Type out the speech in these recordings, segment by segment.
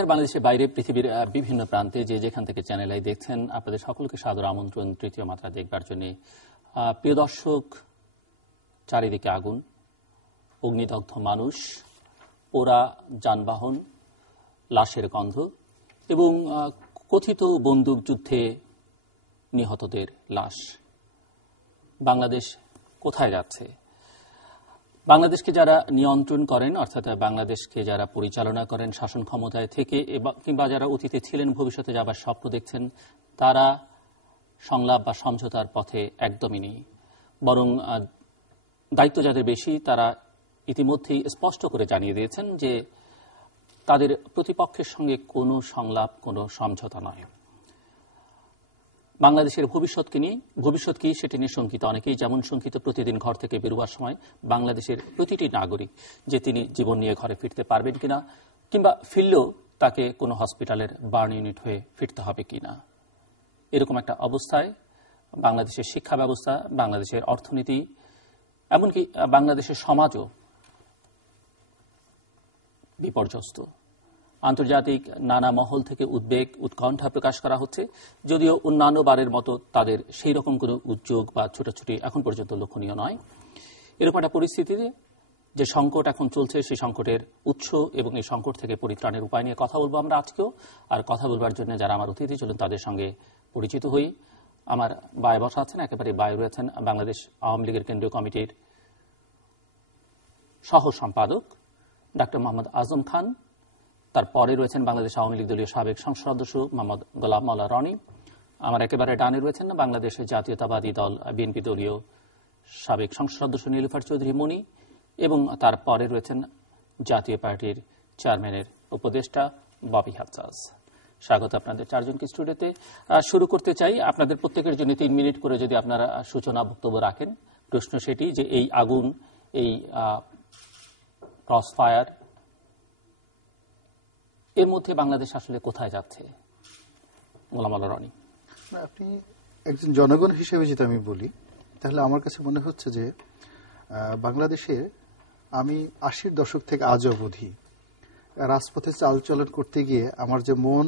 আর বাংলাদেশের বাইরে পৃথিবীর বিভিন্ন প্রান্তে যে যেখান থেকে চ্যানেল আই দেখছেন, আপনাদের সকলকে সাদর আমন্ত্রণ তৃতীয় মাত্রা দেখবার জন্য। প্রিয় দর্শক, চারিদিকে আগুন, অগ্নিদগ্ধ মানুষ, পোড়া যানবাহন, লাশের গন্ধ এবং কথিত বন্দুক যুদ্ধে নিহতদের লাশ। বাংলাদেশ কোথায় যাচ্ছে? বাংলাদেশকে যারা নিয়ন্ত্রণ করেন, অর্থাৎ বাংলাদেশকে যারা পরিচালনা করেন শাসন ক্ষমতায় থেকে, কিংবা যারা অতীতে ছিলেন, ভবিষ্যতে যাবার স্বপ্ন দেখছেন, তারা সংলাপ বা সমঝোতার পথে একদমই নেই। বরং দায়িত্ব যাদের বেশি, তারা ইতিমধ্যেই স্পষ্ট করে জানিয়ে দিয়েছেন যে তাদের প্রতিপক্ষের সঙ্গে কোনো সংলাপ, কোনো সমঝোতা নয়। বাংলাদেশের ভবিষ্যৎ কি সেটি নিয়ে শঙ্কিত অনেকেই। যেমন শঙ্কিত প্রতিদিন ঘর থেকে বেরোবার সময় বাংলাদেশের প্রতিটি নাগরিক, যে তিনি জীবন নিয়ে ঘরে ফিরতে পারবেন কিনা, কিংবা ফিরলেও তাকে কোনো হসপিটালের বার্ন ইউনিট হয়ে ফিরতে হবে কিনা। এরকম একটা অবস্থায় বাংলাদেশের শিক্ষা ব্যবস্থা, বাংলাদেশের অর্থনীতি, এমনকি বাংলাদেশের সমাজও বিপর্যস্ত। আন্তর্জাতিক নানা মহল থেকে উদ্বেগ, উৎকণ্ঠা প্রকাশ করা হচ্ছে, যদিও অন্যান্য বারের মতো তাদের সেই রকম কোনো উদ্যোগ বা ছোটাছুটি এখন পর্যন্ত লক্ষণীয় নয়। এরকম একটা পরিস্থিতিতে যে সংকট এখন চলছে, সেই সংকটের উৎস এবং এই সংকট থেকে পরিত্রাণের উপায় নিয়ে কথা বলবো আমরা আজকেও। আর কথা বলবার জন্য যারা আমার অতিথি চলুন তাদের সঙ্গে পরিচিত হই। আমার বায়ে বসা আছেন, একেবারে বায়ে রয়েছেন বাংলাদেশ আওয়ামী লীগের কেন্দ্রীয় কমিটির সহ সম্পাদক ডক্টর মোহাম্মদ আজম খান। তারপরে রয়েছেন বাংলাদেশ আওয়ামী লীগ দলীয় সাবেক সংসদ সদস্য মোহাম্মদ গোলাম মাওলা রনি। আমার একেবারে ডানে রয়েছেন বাংলাদেশের জাতীয়তাবাদী দল বিএনপি দলীয় সাবেক সংসদ সদস্য নীলুফার চৌধুরী মনি, এবং তারপরে রয়েছেন জাতীয় পার্টির চেয়ারম্যানের উপদেষ্টা ববি হাফসাজ। স্বাগত আপনাদের চারজনকে স্টুডিওতে। শুরু করতে চাই আপনাদের প্রত্যেকের জন্য 3 মিনিট করে যদি আপনারা সূচনা বক্তব্য রাখেন। প্রশ্ন সেটি যে এই আগুন, এই ক্রস ফায়ার, এর মধ্যে বাংলাদেশ আসলে কোথায় যাচ্ছে? গোলাম মাওলা রনি, আপনি একজন জনগণ হিসেবে যদি আমি বলি, তাহলে আমার কাছে মনে হচ্ছে যে বাংলাদেশে আমি 80-র দশক থেকে আজ অবধি রাজপথে চালচলন করতে গিয়ে আমার যে মন,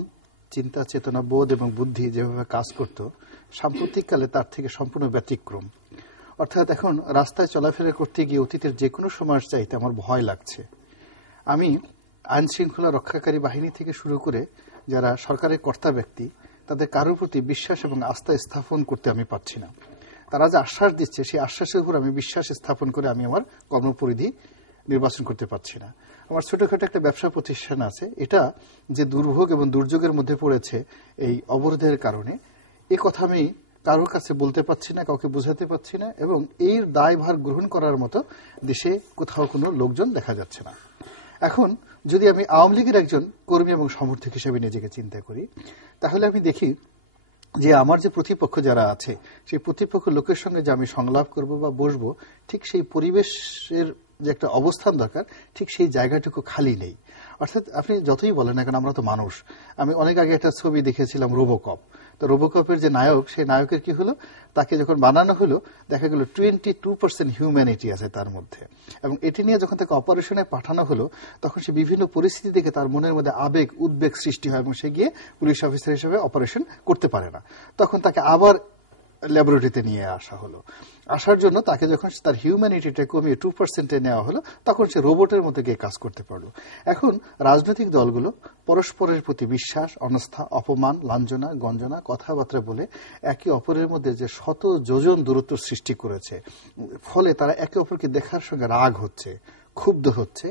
চিন্তা, চেতনা, বোধ এবং বুদ্ধি যেভাবে কাজ করত, সাম্প্রতিককালে তার থেকে সম্পূর্ণ ব্যতিক্রম। অর্থাৎ এখন রাস্তায় চলাফেরা করতে গিয়ে অতীতের যে কোনো সময় চাইতে আমার ভয় লাগছে। আমি আইন শৃঙ্খলা রক্ষাকারী বাহিনী থেকে শুরু করে যারা সরকারের কর্তা ব্যক্তি, তাদের কারোর প্রতি বিশ্বাস এবং আস্থা স্থাপন করতে আমি পারছি না। তারা যে আশ্বাস দিচ্ছে, সেই আশ্বাসের উপর আমি বিশ্বাস স্থাপন করে আমি আমার কর্মপরিধি নির্বাচন করতে পারছি না। আমার ছোটখাটো একটা ব্যবসা প্রতিষ্ঠান আছে, এটা যে দুর্ভোগ এবং দুর্যোগের মধ্যে পড়েছে এই অবরোধের কারণে, এ কথা আমি কারোর কাছে বলতে পারছি না, কাউকে বোঝাতে পারছি না, এবং এর দায়ভার গ্রহণ করার মতো দেশে কোথাও কোনো লোকজন দেখা যাচ্ছে না। এখন যদি আমি আওয়ামী লীগের একজন কর্মী এবং সমর্থক হিসেবে নিজেকে চিন্তা করি, তাহলে আমি দেখি যে আমার যে প্রতিপক্ষ যারা আছে, সেই প্রতিপক্ষ লোকের সঙ্গে যে আমি সংলাপ করব বা বসবো, ঠিক সেই পরিবেশের যে একটা অবস্থান দরকার, ঠিক সেই জায়গাটুকু খালি নেই। অর্থাৎ আপনি যতই বলেন না কেন, আমরা তো মানুষ। আমি অনেক আগে একটা ছবি দেখেছিলাম রোবোকপ। তো রোবোকপের যে নায়ক, সেই নায়কের কি হলো, তাকে যখন বানানো হলো দেখা গেল 22% হিউম্যানিটি আছে তার মধ্যে, এবং এটি নিয়ে যখন তাকে অপারেশনে পাঠানো হলো, তখন সে বিভিন্ন পরিস্থিতি থেকে তার মনের মধ্যে আবেগ, উদ্বেগ সৃষ্টি হয়, এবং সে গিয়ে পুলিশ অফিসার হিসেবে অপারেশন করতে পারে না। তখন তাকে আবার ল্যাবরেটরিতে নিয়ে আসা হলো। আসার জন্য তাকে যখন তার হিউম্যানিটিটা কমিয়ে 2% নেওয়া হলো, তখন সে রোবটের মতো গিয়ে কাজ করতে পারলো। এখন রাজনৈতিক দলগুলো পরস্পরের প্রতি বিশ্বাস, অনাস্থা, অপমান, লাঞ্ছনা, গঞ্জনা, কথাবার্তা বলে একে অপরের মধ্যে যে শত যোজন দূরত্ব সৃষ্টি করেছে, ফলে তারা একে অপরকে দেখার সঙ্গে রাগ হচ্ছে, ক্ষুব্ধ হচ্ছে।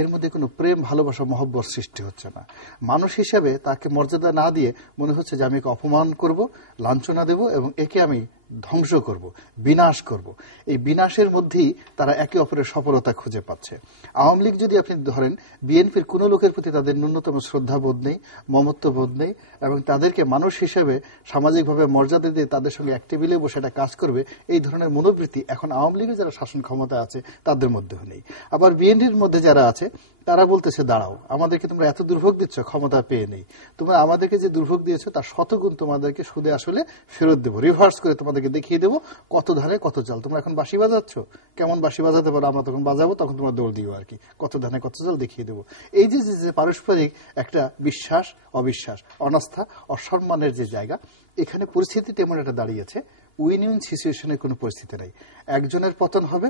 এর মধ্যে কোনো প্রেম, ভালোবাসা, মহব্বত সৃষ্টি হচ্ছে না। মানুষ হিসাবে তাকে মর্যাদা না দিয়ে মনে হচ্ছে যে আমি একে অপমান করব, লাঞ্ছনা দেব, এবং একে আমি ধ্বংস করব, বিনাশ করব। এই বিনাশের মধ্যেই তারা একে অপরের সফলতা খুঁজে পাচ্ছে। আওয়ামী লীগ যদি আপনি ধরেন, বিএনপির কোনো লোকের প্রতি তাদের ন্যূনতম শ্রদ্ধাবোধ নেই, মমত্ববোধ নেই, এবং তাদেরকে মানুষ হিসেবে সামাজিকভাবে মর্যাদা দিয়ে তাদের সঙ্গে এক টেবিলে বসে এটা কাজ করবে, এই ধরনের মনোবৃত্তি এখন আওয়ামী লীগের যারা শাসন ক্ষমতা আছে তাদের মধ্যেও নেই। আবার বিএনপির মধ্যে যারা আছে, তারা বলতেছে দাঁড়াও, আমাদেরকে তোমরা এত দুর্ভোগ দিচ্ছ, ক্ষমতা পেয়ে নেই, তোমরা আমাদেরকে যে দুর্ভোগ দিয়েছো তার শতগুণ তোমাদেরকে সুদে আসলে ফেরত দেবো, রিভার্স করে তোমাদেরকে দেখিয়ে দেবো কত ধানে কত চাল। তোমরা এখন বাঁশি বাজাচ্ছ, কেমন বাঁশি বাজাতে পারো আমরা তখন বাজাবো, তখন তোমরা দৌড় দিও আর কি, কত ধানে কত চাল দেখিয়ে দেবো। এই যে যে পারস্পরিক একটা বিশ্বাস অবিশ্বাস, অনাস্থা, অসম্মানের যে জায়গা, এখানে পরিস্থিতিটা এমন একটা দাঁড়িয়েছে, উইন উইন সিচুয়েশনের কোনো পরিস্থিতি নেই। একজনের পতন হবে,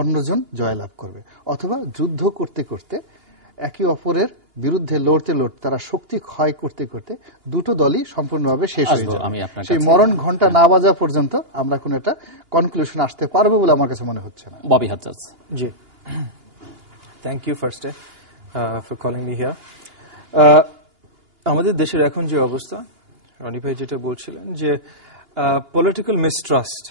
অন্যজন জয়লাভ করবে, অথবা যুদ্ধ করতে করতে একে অপরের বিরুদ্ধে লড়তে লড়তে তারা শক্তি ক্ষয় করতে করতে দুটো দলই সম্পূর্ণভাবে শেষ হয়ে যাবে। সেই মরণ ঘন্টা না বাজা পর্যন্ত আমরা কোন একটা কনক্লুশন আসতে পারবো বলে আমার কাছে মনে হচ্ছে না। ববি হাজ্জাজ। জি, থ্যাংক ইউ ফার্স্টে ফর কলিং মি হিয়ার। আমাদের দেশের এখন যে অবস্থা, রনি ভাই যেটা বলছিলেন যে পলিটিক্যাল মিসট্রাস্ট,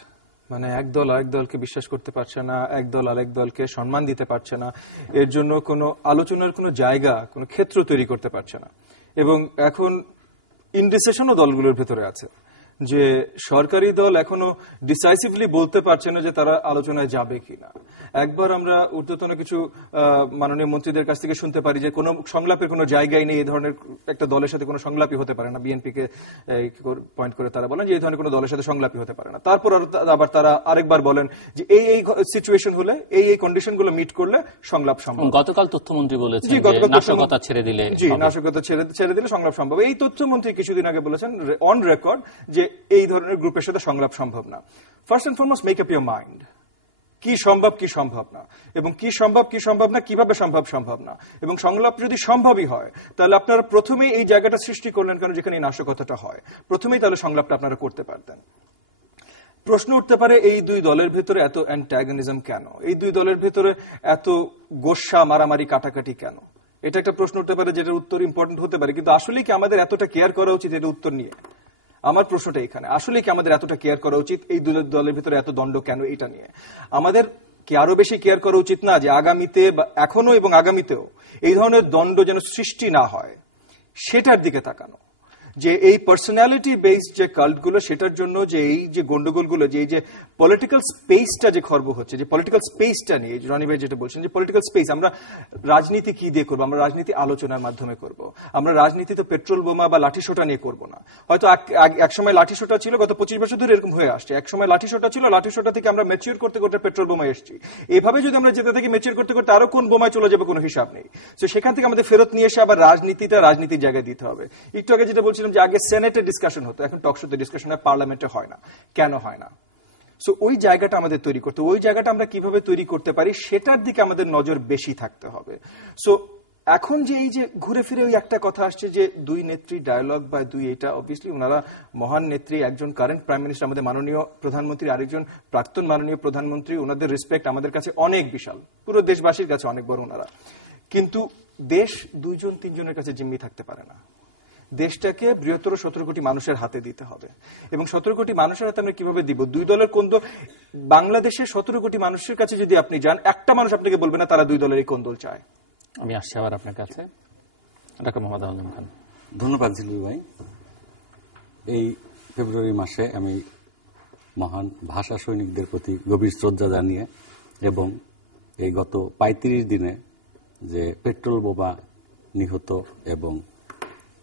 মানে এক দল আরেক দলকে বিশ্বাস করতে পারছে না, এক দল আরেক দলকে সম্মান দিতে পারছে না, এর জন্য কোনো আলোচনার কোনো জায়গা, কোনো ক্ষেত্র তৈরি করতে পারছে না। এবং এখন ইনডিসিশনও দলগুলোর ভেতরে আছে, যে সরকারি দল এখনো ডিসাইসিভলি বলতে পারছে না যে তারা আলোচনায় যাবে কিনা। একবার আমরা ঊর্ধ্বতন কিছু মাননীয় মন্ত্রীদের কাছ থেকে শুনতে পারি যে কোনো সংলাপের কোনো জায়গায় নেই, এই ধরনের একটা দলের সাথে কোনো সংলাপই হতে পারে না। বিএনপিকে পয়েন্ট করে তারা বলেন যে এই ধরনের কোনো দলের সাথে সংলাপই হতে পারে না। তারপর আবার তারা আরেকবার বলেন যে এই এই সিচুয়েশন হলে, এই এই কন্ডিশনগুলো মিট করলে সংলাপ সম্ভব। গতকাল তথ্যমন্ত্রী বলেছেন নাশকতা ছেড়ে দিলে, জি, নাশকতা ছেড়ে দিলে সংলাপ সম্ভব। এই তথ্যমন্ত্রী কিছুদিন আগে বলেছেন অন রেকর্ড যে এই ধরনের গ্রুপের সাথে সংলাপ সম্ভব না। First and foremost make up your mind, কি সম্ভব কি সম্ভব না, এবং কি সম্ভব কি সম্ভব না, কিভাবে সম্ভব সম্ভব না, এবং সংলাপ যদি সম্ভবই হয় তাহলে আপনারা প্রথমেই এই জায়গাটা সৃষ্টি করলেন কেন যেখানে এই নাশকতাটা হয়, প্রথমেই তাহলে সংলাপটা আপনারা করতে পারতেন। প্রশ্ন উঠতে পারে এই দুই দলের ভেতরে এত অ্যান্টাগনিজম কেন, এই দুই দলের ভেতরে এত গোস্বা মারামারি কাটাকাটি কেন, এটা একটা প্রশ্ন উঠতে পারে যেটার উত্তর ইম্পর্টেন্ট হতে পারে। কিন্তু আসলে কি আমাদের এতটা কেয়ার করা উচিত এর উত্তর নিয়ে? আমার প্রশ্নটা এখানে, আসলে কি আমাদের এতটা কেয়ার করা উচিত এই দুই দলের ভিতরে এত দ্বন্দ্ব কেন, এটা নিয়ে আমাদের কি আরো বেশি কেয়ার করা উচিত না যে আগামীতে বা এখনো এবং আগামীতেও এই ধরনের দ্বন্দ্ব যেন সৃষ্টি না হয় সেটার দিকে তাকানো, যে এই পার্সোনালিটি বেসড যে কাল্টগুলো সেটার জন্য যে এই যে গন্ডগোলগুলো, যে এই যে পলিটিক্যাল স্পেসটা যে খর্ব হচ্ছে, যে পলিটিক্যাল স্পেসটা নিয়ে রনি ভাই যেটা বলছেন যে পলিটিক্যাল স্পেস, আমরা রাজনীতি কি দিয়ে করবো? আমরা রাজনীতি আলোচনার মাধ্যমে করব। আমরা রাজনীতি তো পেট্রোল বোমা বা লাঠিসোঁটা নিয়ে করব না। হয়তো একসময় লাঠিসোঁটা ছিল, গত 25 বছর ধরে এরকম হয়ে আসছে। একসময় লাঠিসোঁটা ছিল, লাঠিসোঁটা থেকে আমরা ম্যাচিউর করতে করতে পেট্রোল বোমা এসেছি। এভাবে যদি আমরা যেতে থাকি ম্যাচিউর করতে করতে আরো কোন বোমায় চলে যাবে কোনো হিসাব নেই। তো সেখান থেকে আমাদের ফেরত নিয়ে এসে আবার রাজনীতিটা রাজনীতির জায়গায় দিতে হবে। একটু আগে যেটা বলছিলাম যে আগে সেনেটে ডিসকাশন হতো, এখন টকশোতে ডিসকাশন হয়, পার্লামেন্টে হয় না। কেন হয় না? সো ওই জায়গাটা আমাদের তৈরি করতে, ওই জায়গাটা আমরা কিভাবে তৈরি করতে পারি সেটার দিকে আমাদের নজর বেশি থাকতে হবে। সো এখন যে এই যে ঘুরে ফিরে ওই একটা কথা আসছে যে দুই নেত্রী ডায়ালগ বা দুই, এটা অবভিয়াসলি ওনারা মহান নেত্রী, একজন কারেন্ট প্রাইম মিনিস্টার, আমাদের মাননীয় প্রধানমন্ত্রী, আরেকজন প্রাক্তন মাননীয় প্রধানমন্ত্রী, ওনাদের রেসপেক্ট আমাদের কাছে অনেক বিশাল, পুরো দেশবাসীর কাছে অনেক বড় ওনারা। কিন্তু দেশ দুইজন তিনজনের কাছে জিম্মি থাকতে পারে না। দেশটাকে বৃহত্তর 17 কোটি মানুষের হাতে দিতে হবে। এবং 17 কোটি মানুষের হাতে আমরা কিভাবে দিব? দুই দলের কোন দল? বাংলাদেশের 17 কোটি মানুষের কাছে যদি আপনি যান, একটা মানুষ আপনাকে বলবে না তারা দুই দলেরই কোন দল চায়। আমি আসছি আবার আপনার কাছে, ডাক্তার মোহাম্মদ আজম খান। ধন্যবাদ জিলু ভাই। এই ফেব্রুয়ারি মাসে আমি মহান ভাষা সৈনিকদের প্রতি গভীর শ্রদ্ধা জানিয়ে এবং এই গত 35 দিনে যে পেট্রোল বোমা নিহত এবং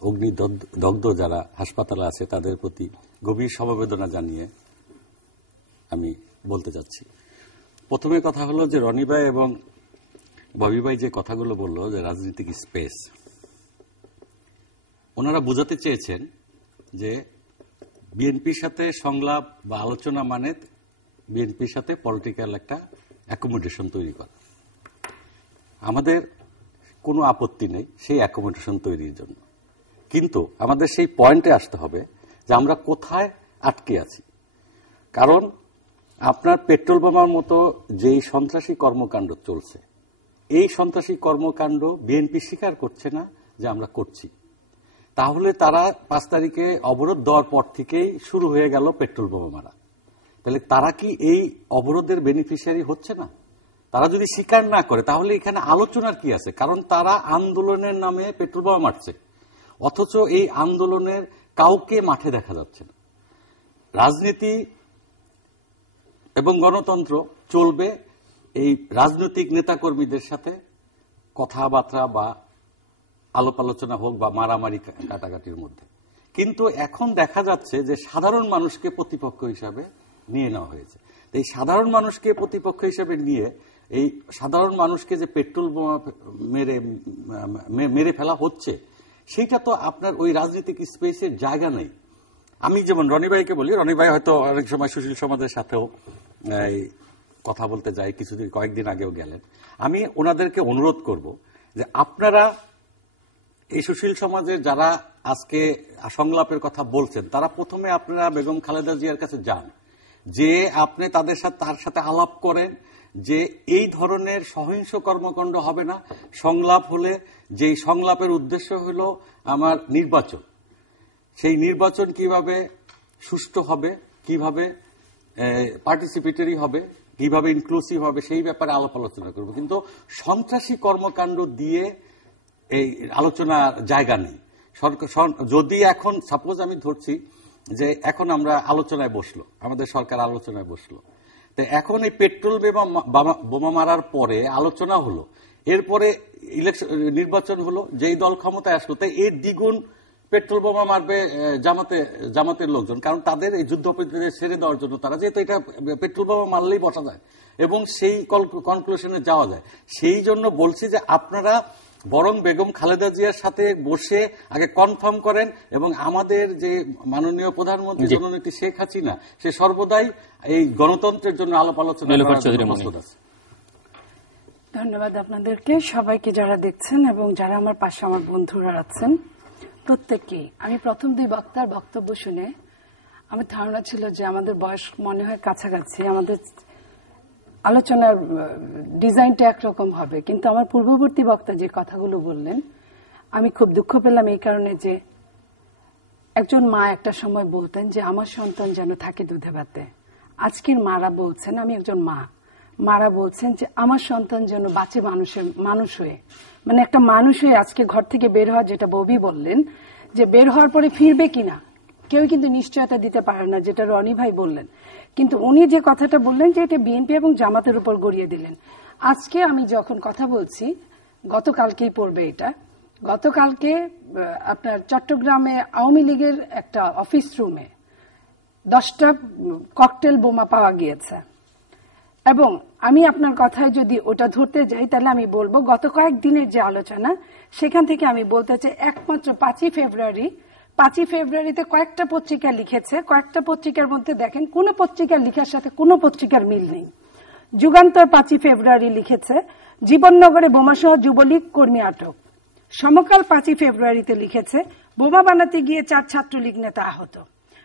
অগ্নিদগ্ধ যারা হাসপাতালে আছে তাদের প্রতি গভীর সমবেদনা জানিয়ে আমি বলতে চাচ্ছি। প্রথমে কথা হলো যে রনি ভাই এবং ববি ভাই যে কথাগুলো বললো যে রাজনৈতিক স্পেস, ওনারা বোঝাতে চেয়েছেন যে বিএনপির সাথে সংলাপ বা আলোচনা মানে বিএনপির সাথে পলিটিক্যাল একটা অ্যাকোমোডেশন তৈরি করা। আমাদের কোনো আপত্তি নেই সেই অ্যাকোমোডেশন তৈরির জন্য, কিন্তু আমাদের সেই পয়েন্টে আসতে হবে যে আমরা কোথায় আটকে আছি। কারণ আপনার পেট্রোল বোমার মতো যেই সন্ত্রাসী কর্মকাণ্ড চলছে, এই সন্ত্রাসী কর্মকাণ্ড বিএনপি স্বীকার করছে না যে আমরা করছি। তাহলে তারা 5 তারিখে অবরোধ দেওয়ার পর থেকেই শুরু হয়ে গেল পেট্রোল বোমা মারা। তাহলে তারা কি এই অবরোধের বেনিফিশিয়ারি হচ্ছে না? তারা যদি স্বীকার না করে তাহলে এখানে আলোচনার কি আছে? কারণ তারা আন্দোলনের নামে পেট্রোল বোমা মারছে, অথচ এই আন্দোলনের কাউকে মাঠে দেখা যাচ্ছে না। রাজনীতি এবং গণতন্ত্র চলবে এই রাজনৈতিক নেতাকর্মীদের সাথে কথাবার্তা বা আলাপ আলোচনা হোক বা মারামারি কাটাকাটির মধ্যে। কিন্তু এখন দেখা যাচ্ছে যে সাধারণ মানুষকে প্রতিপক্ষ হিসাবে নিয়ে নেওয়া হয়েছে। এই সাধারণ মানুষকে প্রতিপক্ষ হিসেবে নিয়ে এই সাধারণ মানুষকে যে পেট্রোল বোমা মেরে ফেলা হচ্ছে, সেইটা তো আপনার ওই রাজনৈতিক স্পেসের জায়গা নেই। আমি যেমন রনি ভাইকে বলি, রনি ভাই হয়তো অনেক সময় সুশীল সমাজের সাথেও কথা বলতে যাই, কয়েকদিন আগেও গেলেন। আমি ওনাদেরকে অনুরোধ করব যে আপনারা এই সুশীল সমাজের যারা আজকে সংলাপের কথা বলছেন, তারা প্রথমে আপনারা বেগম খালেদা জিয়ার কাছে যান, যে আপনি তার সাথে আলাপ করেন যে এই ধরনের সহিংস কর্মকাণ্ড হবে না। সংলাপ হলে যেই সংলাপের উদ্দেশ্য হলো আমার নির্বাচন, সেই নির্বাচন কিভাবে সুষ্ঠু হবে, কিভাবে পার্টিসিপেটরি হবে, কিভাবে ইনক্লুসিভ হবে, সেই ব্যাপারে আলাপ আলোচনা করব। কিন্তু সন্ত্রাসী কর্মকাণ্ড দিয়ে এই আলোচনার জায়গা নেই। যদি এখন সাপোজ আমি ধরছি যে এখন আমরা আলোচনায় বসলো, আমাদের সরকার আলোচনায় বসলো, তো এখন এই পেট্রোল বোমা মারার পরে আলোচনা হলো, এরপরে নির্বাচন হলো, যেই দল ক্ষমতায় আসলো তাই এর দ্বিগুণ পেট্রোল বোমা মারবে জামাতের লোকজন, কারণ তাদের এই যুদ্ধ ছেড়ে দেওয়ার জন্য তারা, যেহেতু এটা পেট্রোল বোমা মারলেই বসা যায় এবং সেই কনক্লুশনে যাওয়া যায়। সেই জন্য বলছি যে আপনারা বরং বেগম খালেদা জিয়ার সাথে বসে আগে কনফার্ম করেন, এবং আমাদের যে মাননীয় প্রধানমন্ত্রী জননেত্রী শেখ হাসিনা, সে সর্বদাই এই গণতন্ত্রের জন্য আলাপ আলোচনা প্রস্তুত আছে। ধন্যবাদ আপনাদেরকে, সবাইকে যারা দেখছেন এবং যারা আমার পাশে আমার বন্ধুরা আছেন প্রত্যেককেই। আমি প্রথম দুই বক্তার বক্তব্য শুনে আমার ধারণা ছিল যে আমাদের বয়স মনে হয় কাছাকাছি, আমাদের আলোচনার ডিজাইনটা একরকম হবে, কিন্তু আমার পূর্ববর্তী বক্তা যে কথাগুলো বললেন আমি খুব দুঃখ পেলাম এই কারণে যে একজন মা একটা সময় বলতেন যে আমার সন্তান যেন থাকে দুধে ভাতে। আজকের মারা বলছেন, আমি একজন মা, মারা বলছেন যে আমার সন্তান যেন বাঁচে মানুষ হয়ে, মানে একটা মানুষ হয়ে আজকে ঘর থেকে বের হওয়া, যেটা ববি বললেন যে বের হওয়ার পরে ফিরবে কিনা কেউ কিন্তু নিশ্চয়তা দিতে পারে না, যেটা রনি ভাই বললেন। কিন্তু উনি যে কথাটা বললেন যে এটা বিএনপি এবং জামাতের উপর গড়িয়ে দিলেন। আজকে আমি যখন কথা বলছি, গতকালকেই পড়বে এটা, গতকালকে আপনার চট্টগ্রামে আওয়ামী লীগের একটা অফিস রুমে 10টা ককটেল বোমা পাওয়া গিয়েছে। এবং আমি আপনার কথায় যদি ওটা ধরতে যাই তাহলে আমি বলবো গত কয়েকদিনের যে আলোচনা, সেখান থেকে আমি বলতে চাই একমাত্র 5ই ফেব্রুয়ারিতে কয়েকটা পত্রিকা লিখেছে, কয়েকটা পত্রিকার মধ্যে দেখেন কোন পত্রিকার লেখার সাথে কোন পত্রিকার মিল নেই। যুগান্তর 5ই ফেব্রুয়ারি লিখেছে জীবননগরে বোমাসহ যুবলীগ কর্মী আটক। সমকাল 5ই ফেব্রুয়ারিতে লিখেছে বোমা বানাতে গিয়ে 4 ছাত্রলীগ নেতা আহত।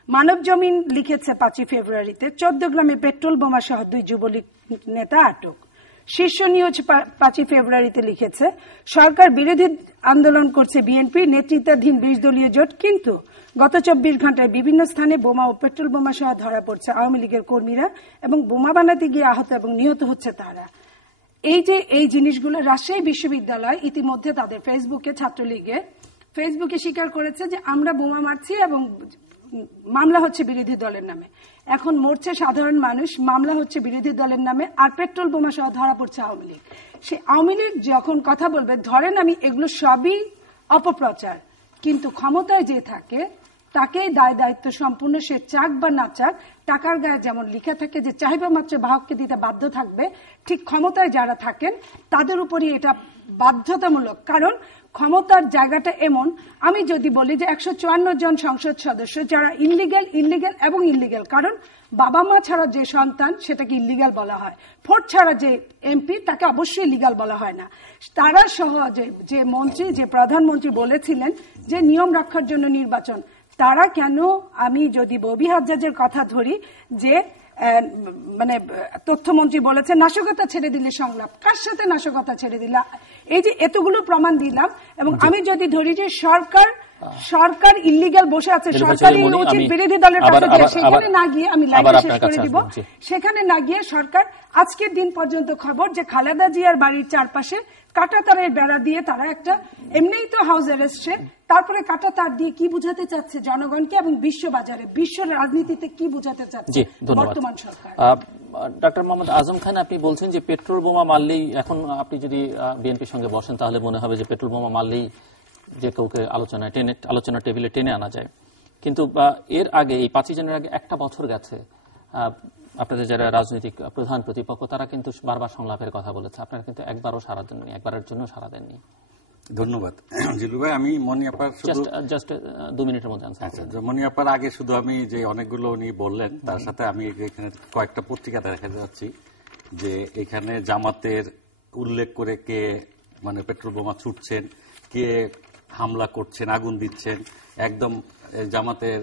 মানব জমিন লিখেছে 5ই ফেব্রুয়ারিতে 14 গ্রামে পেট্রোল বোমা সহ 2 যুবলীগ নেতা আটক। শীর্ষ নিউজ 5ই ফেব্রুয়ারিতে লিখেছে সরকার বিরোধী আন্দোলন করছে বিএনপি নেতৃত্বাধীন 20 দলীয় জোট, কিন্তু গত 24 ঘন্টায় বিভিন্ন স্থানে বোমা ও পেট্রোল বোমা সহ ধরা পড়ছে আওয়ামী লীগের কর্মীরা এবং বোমা বানাতে গিয়ে আহত এবং নিহত হচ্ছে তারা। এই জিনিসগুলো রাজশাহী বিশ্ববিদ্যালয় ইতিমধ্যে তাদের ফেসবুকে স্বীকার করেছে যে আমরা বোমা মারছি এবং মামলা হচ্ছে বিরোধী দলের নামে। এখন মরছে সাধারণ মানুষ, মামলা হচ্ছে বিরোধী দলের নামে, আর পেট্রোল বোমা সহ ধরা পড়ছে আওয়ামী লীগ। সে আওয়ামী লীগ যখন কথা বলবে, ধরেন আমি এগুলো সবই অপপ্রচার, কিন্তু ক্ষমতায় যে থাকে তাকেই দায় দায়িত্ব সম্পূর্ণ, সে চাক বা না চাক, টাকার গায়ে যেমন লেখা থাকে যে চাহিদা মাত্র বাহককে দিতে বাধ্য থাকবে, ঠিক ক্ষমতায় যারা থাকেন তাদের উপরই এটা বাধ্যতামূলক। কারণ ক্ষমতার জায়গাটা এমন, আমি যদি বলি যে 154 জন সংসদ সদস্য যারা ইল্লিগ্যাল এবং ইল্লিগ্যাল, কারণ বাবা মা ছাড়া যে সন্তান সেটাকে ইল্লিগ্যাল বলা হয়, ভোট ছাড়া যে এমপি তাকে অবশ্যই লিগ্যাল বলা হয় না, তারা সহ যে মন্ত্রী, যে প্রধানমন্ত্রী বলেছিলেন যে নিয়ম রক্ষার জন্য নির্বাচন, তারা কেন, আমি যদি ববি হাজ্জাজের কথা ধরি যে মানে তথ্যমন্ত্রী বলেছে নাশকতা ছেড়ে দিলে সংলাপ, কার সাথে নাশকতা ছেড়ে দিলা, এই যে এতগুলো প্রমাণ দিলাম। এবং আমি যদি ধরি যে সরকার ইল্লিগ্যাল বসে আছে, সরকারই উচিত বিরোধী দলের কাছে গিয়ে, সেখানে না গিয়ে, আমি লাইনটা শেষ করে দিব, সেখানে না গিয়ে সরকার আজকের দিন পর্যন্ত খবর যে খালেদা জিয়ার বাড়ির চারপাশে কাঁটাতারের বেড়া দিয়ে তারা একটা, এমনিই তো হাউস অ্যারেস্টে, তারপরে কাঁটাতার দিয়ে কি বুঝাতে চাচ্ছে জনগণকে এবং বিশ্ব বাজারে, বিশ্ব রাজনীতিতে কি বুঝাতে চাচ্ছে বর্তমান সরকার। ডক্টর মোহাম্মদ আজম খান, আপনি বলছেন যে পেট্রোল বোমা মারলেই, এখন আপনি যদি বিএনপির সঙ্গে বসেন তাহলে মনে হবে যে পেট্রোল বোমা মারলেই যে কাউকে আলোচনা টেবিলে টেনে আনা যায়। কিন্তু এর আগে, এই 5 জানুয়ারির আগে একটা বছর গেছে, আপনাদের যারা রাজনৈতিক প্রধান প্রতিপক্ষ তারা কিন্তু বারবার সংলাপের কথা বলেছে, আপনারা কিন্তু একবারও সাড়া দেননি, একবারের জন্য সাড়া দেননি। ধন্যবাদ জিলু ভাই। আমি মনি আপার জাস্ট 2 মিনিটের মধ্যে আনসার। আচ্ছা, মনি আপার আগে শুধু আমি যে অনেকগুলো উনি বললেন, তার সাথে আমি এখানে কয়েকটা পত্রিকা দেখা যাচ্ছি যে এখানে জামাতের উল্লেখ করে কে মানে পেট্রোল বোমা ছুটছেন, কে হামলা করছেন, আগুন দিচ্ছেন, একদম জামাতের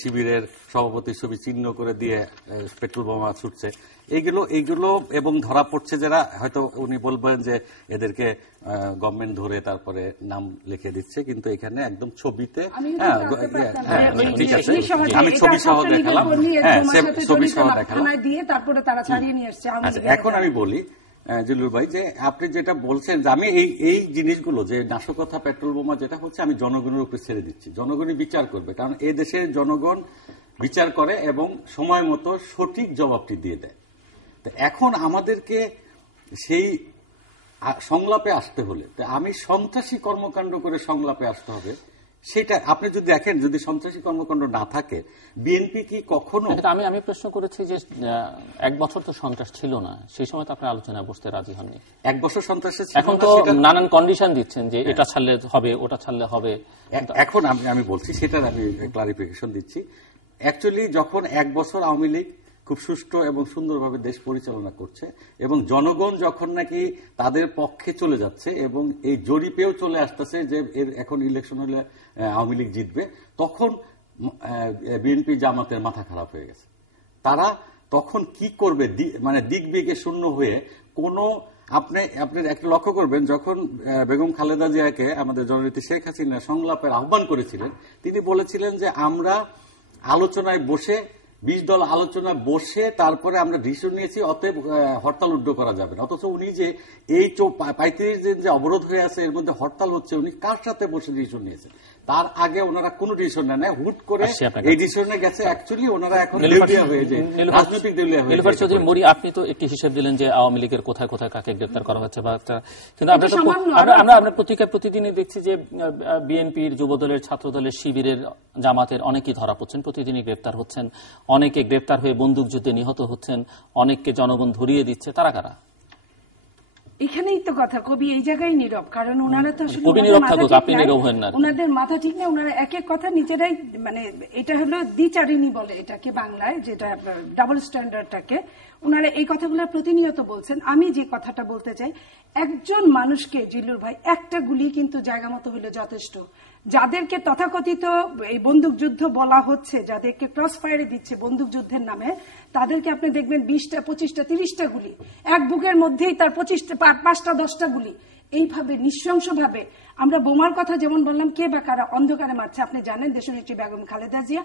শিবিরের সভাপতির ছবি চিহ্ন করে দিয়ে পেট্রোল বোমা ছুটছে, এইগুলো এবং ধরা পড়ছে যারা, হয়তো উনি বলবেন যে এদেরকে গভর্নমেন্ট ধরে তারপরে নাম লিখে দিচ্ছে, কিন্তু এখানে একদম ছবিতে, ঠিক আছে, আমি ছবি সহ দেখালাম, ছবি সহ দেখালাম। এখন আমি বলি জিল্লুর ভাই যে আপনি যেটা বলছেন যে আমি এই জিনিসগুলো যে নাশকতা, পেট্রোল বোমা যেটা হচ্ছে, আমি জনগণের উপরে ছেড়ে দিচ্ছি, জনগণই বিচার করবে, কারণ এই দেশে জনগণ বিচার করে এবং সময় মতো সঠিক জবাবটি দিয়ে দেয়। তো এখন আমাদেরকে সেই সংলাপে আসতে হলে, আমি সন্ত্রাসী কর্মকাণ্ড করে সংলাপে আসতে হবে, সেটা আপনি যদি দেখেন, যদি সন্ত্রাসী কর্মকাণ্ড না থাকে, বিএনপি কি কখনো, আমি প্রশ্ন করেছি যে 1 বছর তো সন্ত্রাস ছিল না, সেই সময় তো আপনি আলোচনায় বসতে রাজি হননি। 1 বছর সন্ত্রাস, এখন তো নানান কন্ডিশন দিচ্ছেন যে এটা ছাড়লে হবে, ওটা ছাড়লে হবে। এখন আমি বলছি, সেটার আমি ক্লারিফিকেশন দিচ্ছি। অ্যাকচুয়ালি যখন 1 বছর আওয়ামী লীগ খুব সুষ্ঠু এবং সুন্দরভাবে দেশ পরিচালনা করছে এবং জনগণ যখন নাকি তাদের পক্ষে চলে যাচ্ছে এবং এই জরিপেও চলে আসতেছে যে এর এখন ইলেকশন হলে আওয়ামী লীগ জিতবে, তখন বিএনপি জামাতের মাথা খারাপ হয়ে গেছে। তারা তখন কি করবে, মানে দিক বিকে শূন্য হয়ে কোন, আপনি একটা লক্ষ্য করবেন, যখন বেগম খালেদা জিয়াকে আমাদের জননেত্রী শেখ হাসিনা সংলাপের আহ্বান করেছিলেন, তিনি বলেছিলেন যে আমরা আলোচনায় বসে 20 দল আলোচনায় বসে তারপরে আমরা ডিসিশন নিয়েছি, অতএব হরতাল উড্ড করা যাবে না। অথচ উনি যে এই 35 দিন যে অবরোধ হয়ে আছে, এর মধ্যে হরতাল হচ্ছে, উনি কার সাথে বসে ডিসিশন নিয়েছেন? তার আগে ওনারা কোনো ডিসিশন নেয় না, হুট করে এই ডিসিশনে গেছে। অ্যাকচুয়ালি ওনারা এখন দেউলিয়া হয়ে যায়, রাজনৈতিক দেউলিয়া হয়ে যায়। চৌধুরী মরি, আপনি তো একটি হিসেব দিলেন যে আওয়ামী লীগের কোথায় কোথায় কাকে গ্রেফতার করা হচ্ছে, কিন্তু আমরা পত্রিকায় প্রতিদিনই দেখছি যে বিএনপির, যুবদলের, ছাত্রদলের, শিবিরের, জামাতের অনেকেই ধরা পড়ছেন, প্রতিদিনই গ্রেফতার হচ্ছেন, অনেকে গ্রেফতার হয়ে বন্দুকযুদ্ধে নিহত হচ্ছেন, অনেককে জনগণ ধরিয়ে দিচ্ছে। তারা কারা? এখানেই তো কথা, কবি এই জায়গায় নীরব, কারণ ওনারা তো আসলে ওনাদের মাথা ঠিক নেই। ওনারা এক এক কথা নিজেরাই, মানে এটা হলো দ্বিচারিণী বলে এটাকে বাংলায়, যেটা ডাবল স্ট্যান্ডার্ডটাকে ওনারা এই কথাগুলো প্রতিনিয়ত বলছেন। আমি যে কথাটা বলতে চাই, একজন মানুষকে, জিল্লুর ভাই, একটা গুলি কিন্তু জায়গা মতো হলে যথেষ্ট। যাদেরকে তথাকথিত এই বন্দুক যুদ্ধ বলা হচ্ছে, যাদেরকে ক্রস ফায়ারে দিচ্ছে বন্দুক যুদ্ধের নামে, তাদেরকে আপনি দেখবেন 20টা, 25টা, 30টা গুলি, এক বুকের মধ্যেই তার 5টা 10টা গুলি, এইভাবে নৃশংসভাবে। আমরা বোমার কথা যেমন বললাম, কে বা কারা অন্ধকারে মারছে আপনি জানেন, দেশনেত্রী বেগম খালেদা জিয়া।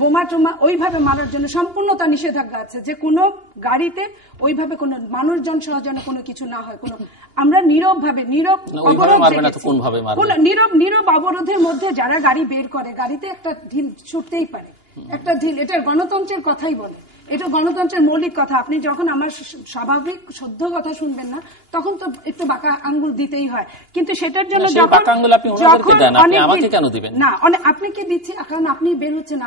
বোমা টোমা ওইভাবে মারার জন্য সম্পূর্ণতা নিষেধাজ্ঞা আছে, যে কোনো গাড়িতে ওইভাবে কোনো মানুষজন সহ যেন কোনো কিছু না হয়। আমরা নীরব অবরোধের মধ্যে যারা গাড়ি বের করে, গাড়িতে একটা ঢিল ছুটতেই পারে, একটা ঢিল, এটা গণতন্ত্রের কথাই বলে, এটা গণতন্ত্রের মৌলিক কথা। আপনি যখন আমার স্বাভাবিক শুদ্ধ কথা শুনবেন না, তখন তো একটু বাঁকা আঙ্গুল দিতেই হয়, কিন্তু সেটার জন্য না, আপনি কি দিচ্ছি, কারণ আপনি বের হচ্ছেন,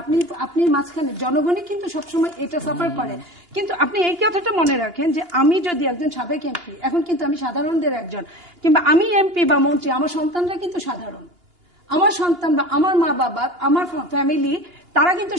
আপনি মাঝখানে, জনগণই কিন্তু সবসময় এটা সাফার করে। কিন্তু আপনি এই কথাটা মনে রাখেন যে আমি যদি একজন সাবেক এমপি, এখন কিন্তু আমি সাধারণদের একজন, কিংবা আমি এমপি বা মন্ত্রী, আমার সন্তানরা কিন্তু সাধারণ, আমার সন্তান বা আমার মা বাবা, আমার ফ্যামিলি, তারা কিন্তু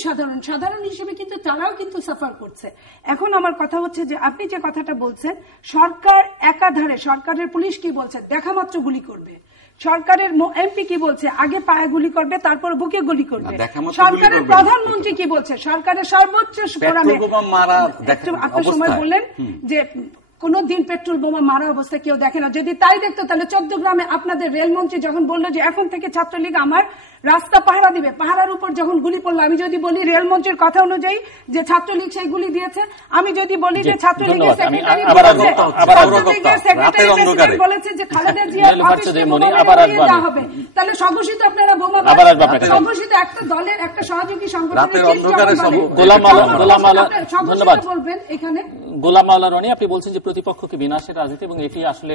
সাধারণ হিসেবে কিন্তু তারাও কিন্তু সাফার করছে। এখন আমার কথা হচ্ছে যে আপনি যে কথাটা বলছেন, সরকার একাধারে, সরকারের পুলিশ কি বলছে, দেখা মাত্র গুলি করবে। সরকারের এমপি কি বলছে, আগে পায়ে গুলি করবে, তারপর বুকে গুলি করবে। সরকারের প্রধানমন্ত্রী কি বলছে, সরকারের সর্বোচ্চ ফোরামে, আপনি সময় বললেন যে কোনদিন পেট্রোল বোমা মারা অবস্থায় কেউ দেখে না। যদি তাই দেখতো, তাহলে 14 গ্রামে আপনাদের রেলমন্ত্রী যখন বললো যে এখন থেকে ছাত্রলীগ আমার রাস্তা পাহারা দিবে, পাহারার উপর যখন গুলি পড়লো, আমি যদি বলি রেলমন্ত্রীর কথা অনুযায়ী যে ছাত্রলীগ সেই গুলি দিয়েছে, আমি যদি বলি যে ছাত্রলীগের সেক্রেটারি বলেছে যে খালেদা জিয়ার অফিসকে দেওয়া হবে, তাহলে স্বঘোষিত আপনারা বোমা, স্বঘোষিত একটা দলের, একটা সহযোগী সংগঠনের বলবেন এখানে গোলাম মাওলা রনি, আপনি বলছেন যে প্রতিপক্ষকে বিনাশের রাজনীতি, এবং এটি আসলে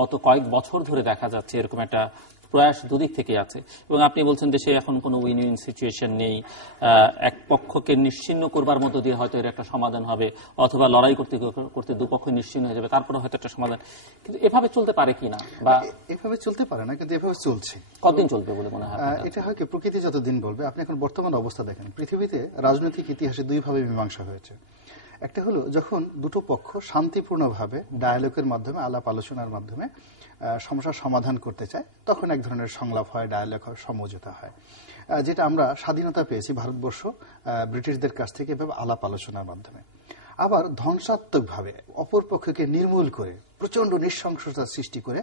গত কয়েক বছর ধরে দেখা যাচ্ছে এরকম একটা প্রয়াস দুদিক থেকে আছে, এবং আপনি বলছেন দেশে এখন কোনো উইন উইন সিচুয়েশন নেই, এক পক্ষকে নিশ্চিহ্ন করবার মধ্য দিয়ে হয়তো এর একটা সমাধান হবে, অথবা লড়াই করতে করতে দুপক্ষ নিশ্চিহ্ন হয়ে যাবে, তারপরে হয়তো একটা সমাধান। কিন্তু এভাবে চলতে পারে কিনা, বা এভাবে চলতে পারে না, কিন্তু এভাবে চলছে। কতদিন চলবে বলে মনে হয়? এটা হয় কি, প্রকৃতি যতদিন বলবে। আপনি এখন বর্তমান অবস্থা দেখেন, পৃথিবীতে রাজনৈতিক ইতিহাসে দুই ভাবে মীমাংসা হয়েছে। একটা হলো যখন দুটো পক্ষ শান্তিপূর্ণভাবে ডায়ালগের মাধ্যমে, আলাপ আলোচনার মাধ্যমে সমস্যার সমাধান করতে চায়, তখন এক ধরনের সংলাপ হয়, ডায়ালগ হয়, সমঝোতা হয়। যেটা আমরা স্বাধীনতা পেয়েছি ভারতবর্ষ ব্রিটিশদের কাছ থেকে এভাবে আলাপ আলোচনার মাধ্যমে। আবার ধ্বংসাত্মকভাবে অপর পক্ষকে নির্মূল করে প্রচন্ড নৃশংসতা সৃষ্টি করে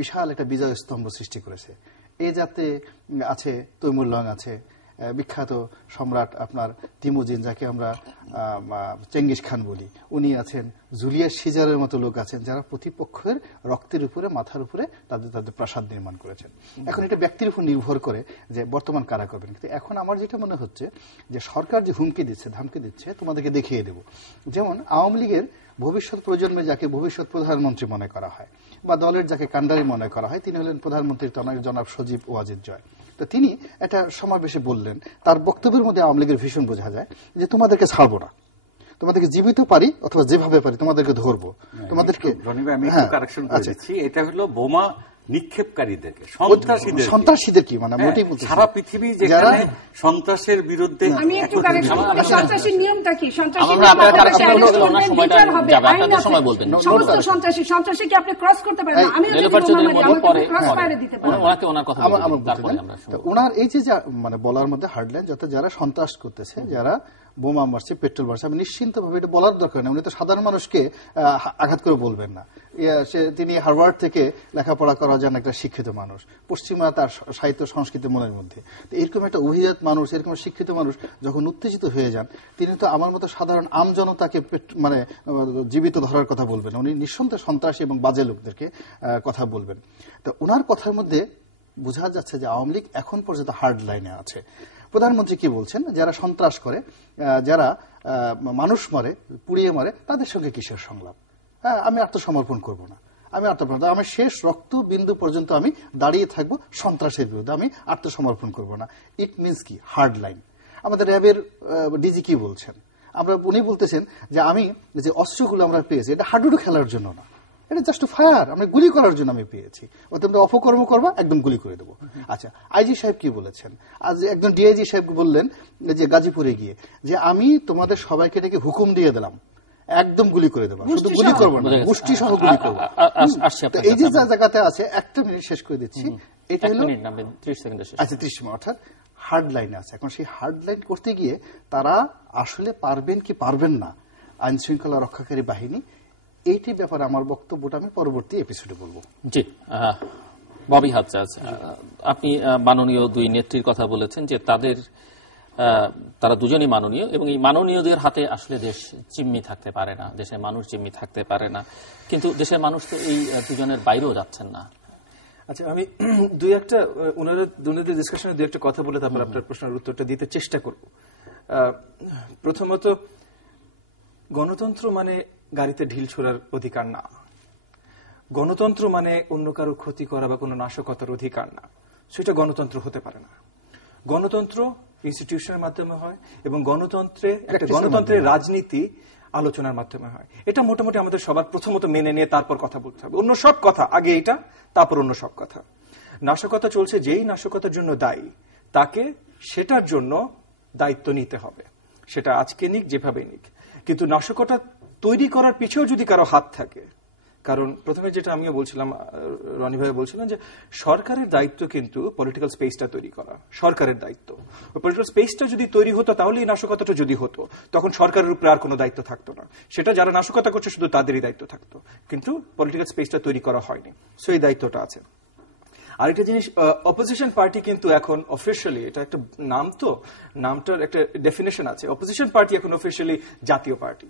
বিশাল একটা বিজয় স্তম্ভ সৃষ্টি করেছে। এ যাতে আছে তৈমুর লং, আছে বিখ্যাত সম্রাট আপনার তিমুজিন, যাকে আমরা চেঙ্গিস খান বলি, উনি আছেন, জুলিয়াস সিজারের মতো লোক আছেন, যারা প্রতিপক্ষের রক্তের উপরে, মাথার উপরে তাদের প্রাসাদ নির্মাণ করেছেন। এখন এটা ব্যক্তির উপর নির্ভর করে যে বর্তমান কারা করবেন। কিন্তু এখন আমার যেটা মনে হচ্ছে যে সরকার যে হুমকি দিচ্ছে, ধামকি দিচ্ছে, তোমাদেরকে দেখিয়ে দেব। যেমন আওয়ামী লীগের ভবিষ্যৎ প্রজন্মে যাকে ভবিষ্যৎ প্রধানমন্ত্রী মনে করা হয়, বা দলের যাকে কান্ডারি মনে করা হয়, তিনি হলেন প্রধানমন্ত্রী জনাব সজীব ওয়াজেদ জয়। তো তিনি একটা সমাবেশে বললেন, তার বক্তব্যের মধ্যে আওয়ামী লীগের ভীষণ বোঝা যায় যে তোমাদেরকে ছাড়বো না, তোমাদেরকে জীবিত পারি অথবা যেভাবে পারি তোমাদেরকে ধরবো, তোমাদেরকে। আমি একটু কারেকশন করে দিচ্ছি, এটা হলো বোমা নিক্ষেপকারীদেরকে, সন্ত্রাসীদের কি মানে মোটেই বলতে সারা পৃথিবী যেখানে সন্ত্রাসের বিরুদ্ধে। আমি একটু কারেকশন করি, সন্ত্রাসীর নিয়মটা কি? সন্ত্রাসীকে আপনি ক্রস করতে পারেন না। আমিও যদি বোমা মারি, আমাকে ক্রস ফায়ারে দিতে পারেন। ওনার এই যে মানে বলার মধ্যে হার্ডলাইন, যাতে যারা সন্ত্রাস করতেছে, যারা বোমা মারছে, পেট্রোল মারছে, আমি নিশ্চিন্তভাবে এটা বলার দরকার নেই। উনি তো সাধারণ মানুষকে আঘাত করে বলবেন না। তিনি হার্ভার্ড থেকে লেখাপড়া করা যান, একটা শিক্ষিত মানুষ, পশ্চিমা তার সাহিত্য সংস্কৃতি মনের মধ্যে। তো এরকম একটা অভিজাত মানুষ, এরকম শিক্ষিত মানুষ যখন উত্তেজিত হয়ে যান, তিনি তো আমার মতো সাধারণ আমজনতাকে মানে জীবিত ধরার কথা বলবেন। উনি নিঃসন্দেহে সন্ত্রাসী এবং বাজে লোকদেরকে কথা বলবেন। তো ওনার কথার মধ্যে বোঝা যাচ্ছে যে আওয়ামী লীগ এখন পর্যন্ত হার্ড লাইনে আছে। প্রধানমন্ত্রী কি বলছেন, যারা সন্ত্রাস করে, যারা মানুষ মারে, পুড়িয়ে মারে, তাদের সঙ্গে কিসের সংলাপ? আমি আত্মসমর্পণ করব না, আমি শেষ রক্ত বিন্দু পর্যন্ত আমি দাঁড়িয়ে থাকবো সন্ত্রাসের বিরুদ্ধে, আমি আত্মসমর্পণ করব না। ইট মিনস কি? Hard line. আমাদের র্যাবের ডিজি কি বলছেন? উনি বলতেছেন যে আমি যে অস্ত্রগুলো আমরা পেয়েছি, এটা হাডুডু খেলার জন্য না, এটা জাস্ট ফায়ার, আমরা গুলি করার জন্য আমি পেয়েছি। তোমরা অপকর্ম করবা, একদম গুলি করে দেবো। আচ্ছা, আইজি সাহেব কি বলেছেন? আজ একজন ডিআইজি সাহেব বললেন যে গাজীপুরে গিয়ে, যে আমি তোমাদের সবাইকে ডেকে হুকুম দিয়ে দিলাম, একদম গুলি করে দেবো, শুধু গুলি করবো না, গোষ্ঠী সহ গুলি করবো। এই যে জায়গাতে আছে, একটা মিনিট শেষ করে দিচ্ছি, এটা হলো 30 সেকেন্ড। আচ্ছা, 30 মিনিট, অর্থাৎ হার্ড লাইন আছে। এখন সেই হার্ড লাইন করতে গিয়ে তারা আসলে পারবেন কি পারবেন না, আইন শৃঙ্খলা রক্ষাকারী বাহিনী, এইটি ব্যাপারে আমার বক্তব্যটা আমি পরবর্তী এপিসোডে বলবো। জি, ববি হাজ্জাজ, আপনি মাননীয় দুই নেত্রীর কথা বলেছেন যে তারা দুজনই মাননীয়, এবং এই মাননীয়দের হাতে আসলে দেশ জিম্মি থাকতে পারে না, দেশের মানুষ জিম্মি থাকতে পারে না। কিন্তু দেশের মানুষ তো এই দুজনের বাইরেও যাচ্ছেন না। আচ্ছা, আমি দুজনের ডিসকাশনে দুই একটা কথা বলে তারপর আপনার প্রশ্নের উত্তরটা দিতে চেষ্টা করব। প্রথমত, গণতন্ত্র মানে গাড়িতে ঢিল ছোড়ার অধিকার না। গণতন্ত্র মানে অন্য কারো ক্ষতি করা বা কোনো নাশকতার অধিকার না। সেটা গণতন্ত্র হতে পারে না। গণতন্ত্র ইনস্টিটিউশনের মাধ্যমে হয়, এবং গণতন্ত্রের রাজনীতি আলোচনার মাধ্যমে হয়। এটা মোটামুটি আমাদের সবার প্রথমত মেনে নিয়ে তারপর কথা বলতে হবে। অন্য সব কথা আগে, এটা তারপর অন্য সব কথা। নাশকতা চলছে, যেই নাশকতার জন্য দায়ী তাকে সেটার জন্য দায়িত্ব নিতে হবে, সেটা আজকে নিক, যেভাবে নিক। কিন্তু নাশকতা তৈরি করার পিছেও যদি কারো হাত থাকে, কারণ প্রথমে যেটা আমিও বলছিলাম, রনি ভাই বলছিলেন যে সরকারের দায়িত্ব কিন্তু পলিটিক্যাল স্পেসটা তৈরি করা, সরকারের দায়িত্ব। পলিটিক্যাল স্পেসটা যদি তৈরি হতো, তাহলে এই নাশকতাটা যদি হতো, তখন সরকারের উপরে আর কোনো দায়িত্ব থাকতো না। সেটা যারা নাশকতা করছে শুধু তাদেরই দায়িত্ব থাকতো। কিন্তু পলিটিক্যাল স্পেসটা তৈরি করা হয়নি, সো এই দায়িত্বটা আছে। আরেকটা জিনিস, অপোজিশন পার্টি কিন্তু এখন অফিশিয়ালি, এটা একটা নাম, তো নামটার একটা ডেফিনেশন আছে। অপোজিশন পার্টি এখন অফিশিয়ালি জাতীয় পার্টি।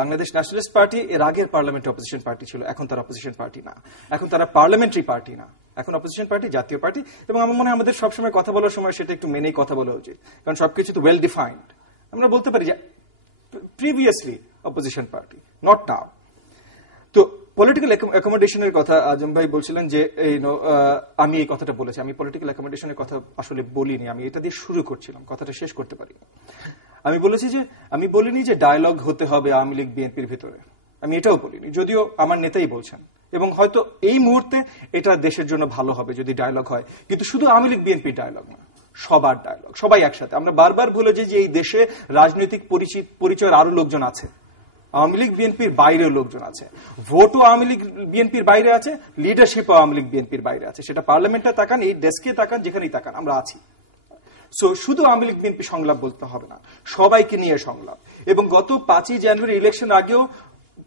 বাংলাদেশ ন্যাশনালিস্ট পার্টি এর আগের পার্লামেন্টে অপোজিশন পার্টি ছিল, এখন তারা অপোজিশন পার্টি না, এখন তারা পার্লামেন্টারি পার্টি না, এখন অপোজিশন পার্টি, জাতীয় পার্টি। এবং আমার মনে হয় আমাদের সবসময় কথা বলার সময় সেটা একটু মেনেই কথা বলা উচিত, কারণ সবকিছু তো ওয়েল ডিফাইন্ড। আমরা বলতে পারি যে previously opposition party, not now. তো পলিটিক্যাল অ্যাকোমোডেশনের কথা আজম ভাই বলছিলেন যে আমি এই কথাটা বলেছি, আমি পলিটিক্যাল অ্যাকোমোডেশনের কথা আসলে বলিনি, আমি এটা দিয়ে শুরু করছিলাম, কথাটা শেষ করতে পারিনি। আমি বলিনি যে ডায়ালগ হতে হবে আওয়ামী লীগ বিএনপির ভিতরে, আমি এটাও বলিনি, যদিও আমার নেতাই বলছেন, এবং হয়তো এই মুহূর্তে এটা দেশের জন্য ভালো হবে যদি ডায়ালগ হয়, কিন্তু শুধু আওয়ামী লীগ বিএনপির ডায়ালগ না, সবার ডায়ালগ, সবাই একসাথে। আমরা বারবার ভুলে যাই যে এই দেশে রাজনৈতিক পরিচয়ের আরো লোকজন আছে, আওয়ামী লীগ বিএনপির বাইরেও লোকজন আছে, ভোটও আওয়ামী লীগ বিএনপির বাইরে আছে, লিডারশিপও আওয়ামী লীগ বিএনপির বাইরে আছে, সেটা পার্লামেন্টে তাকান, এই ডেস্কে তাকান, যেখানেই তাকান আমরা আছি। সো শুধু আওয়ামী লীগ বিএনপি সংলাপ বলতে হবে না, সবাইকে নিয়ে সংলাপ। এবং গত 5ই জানুয়ারি ইলেকশন আগেও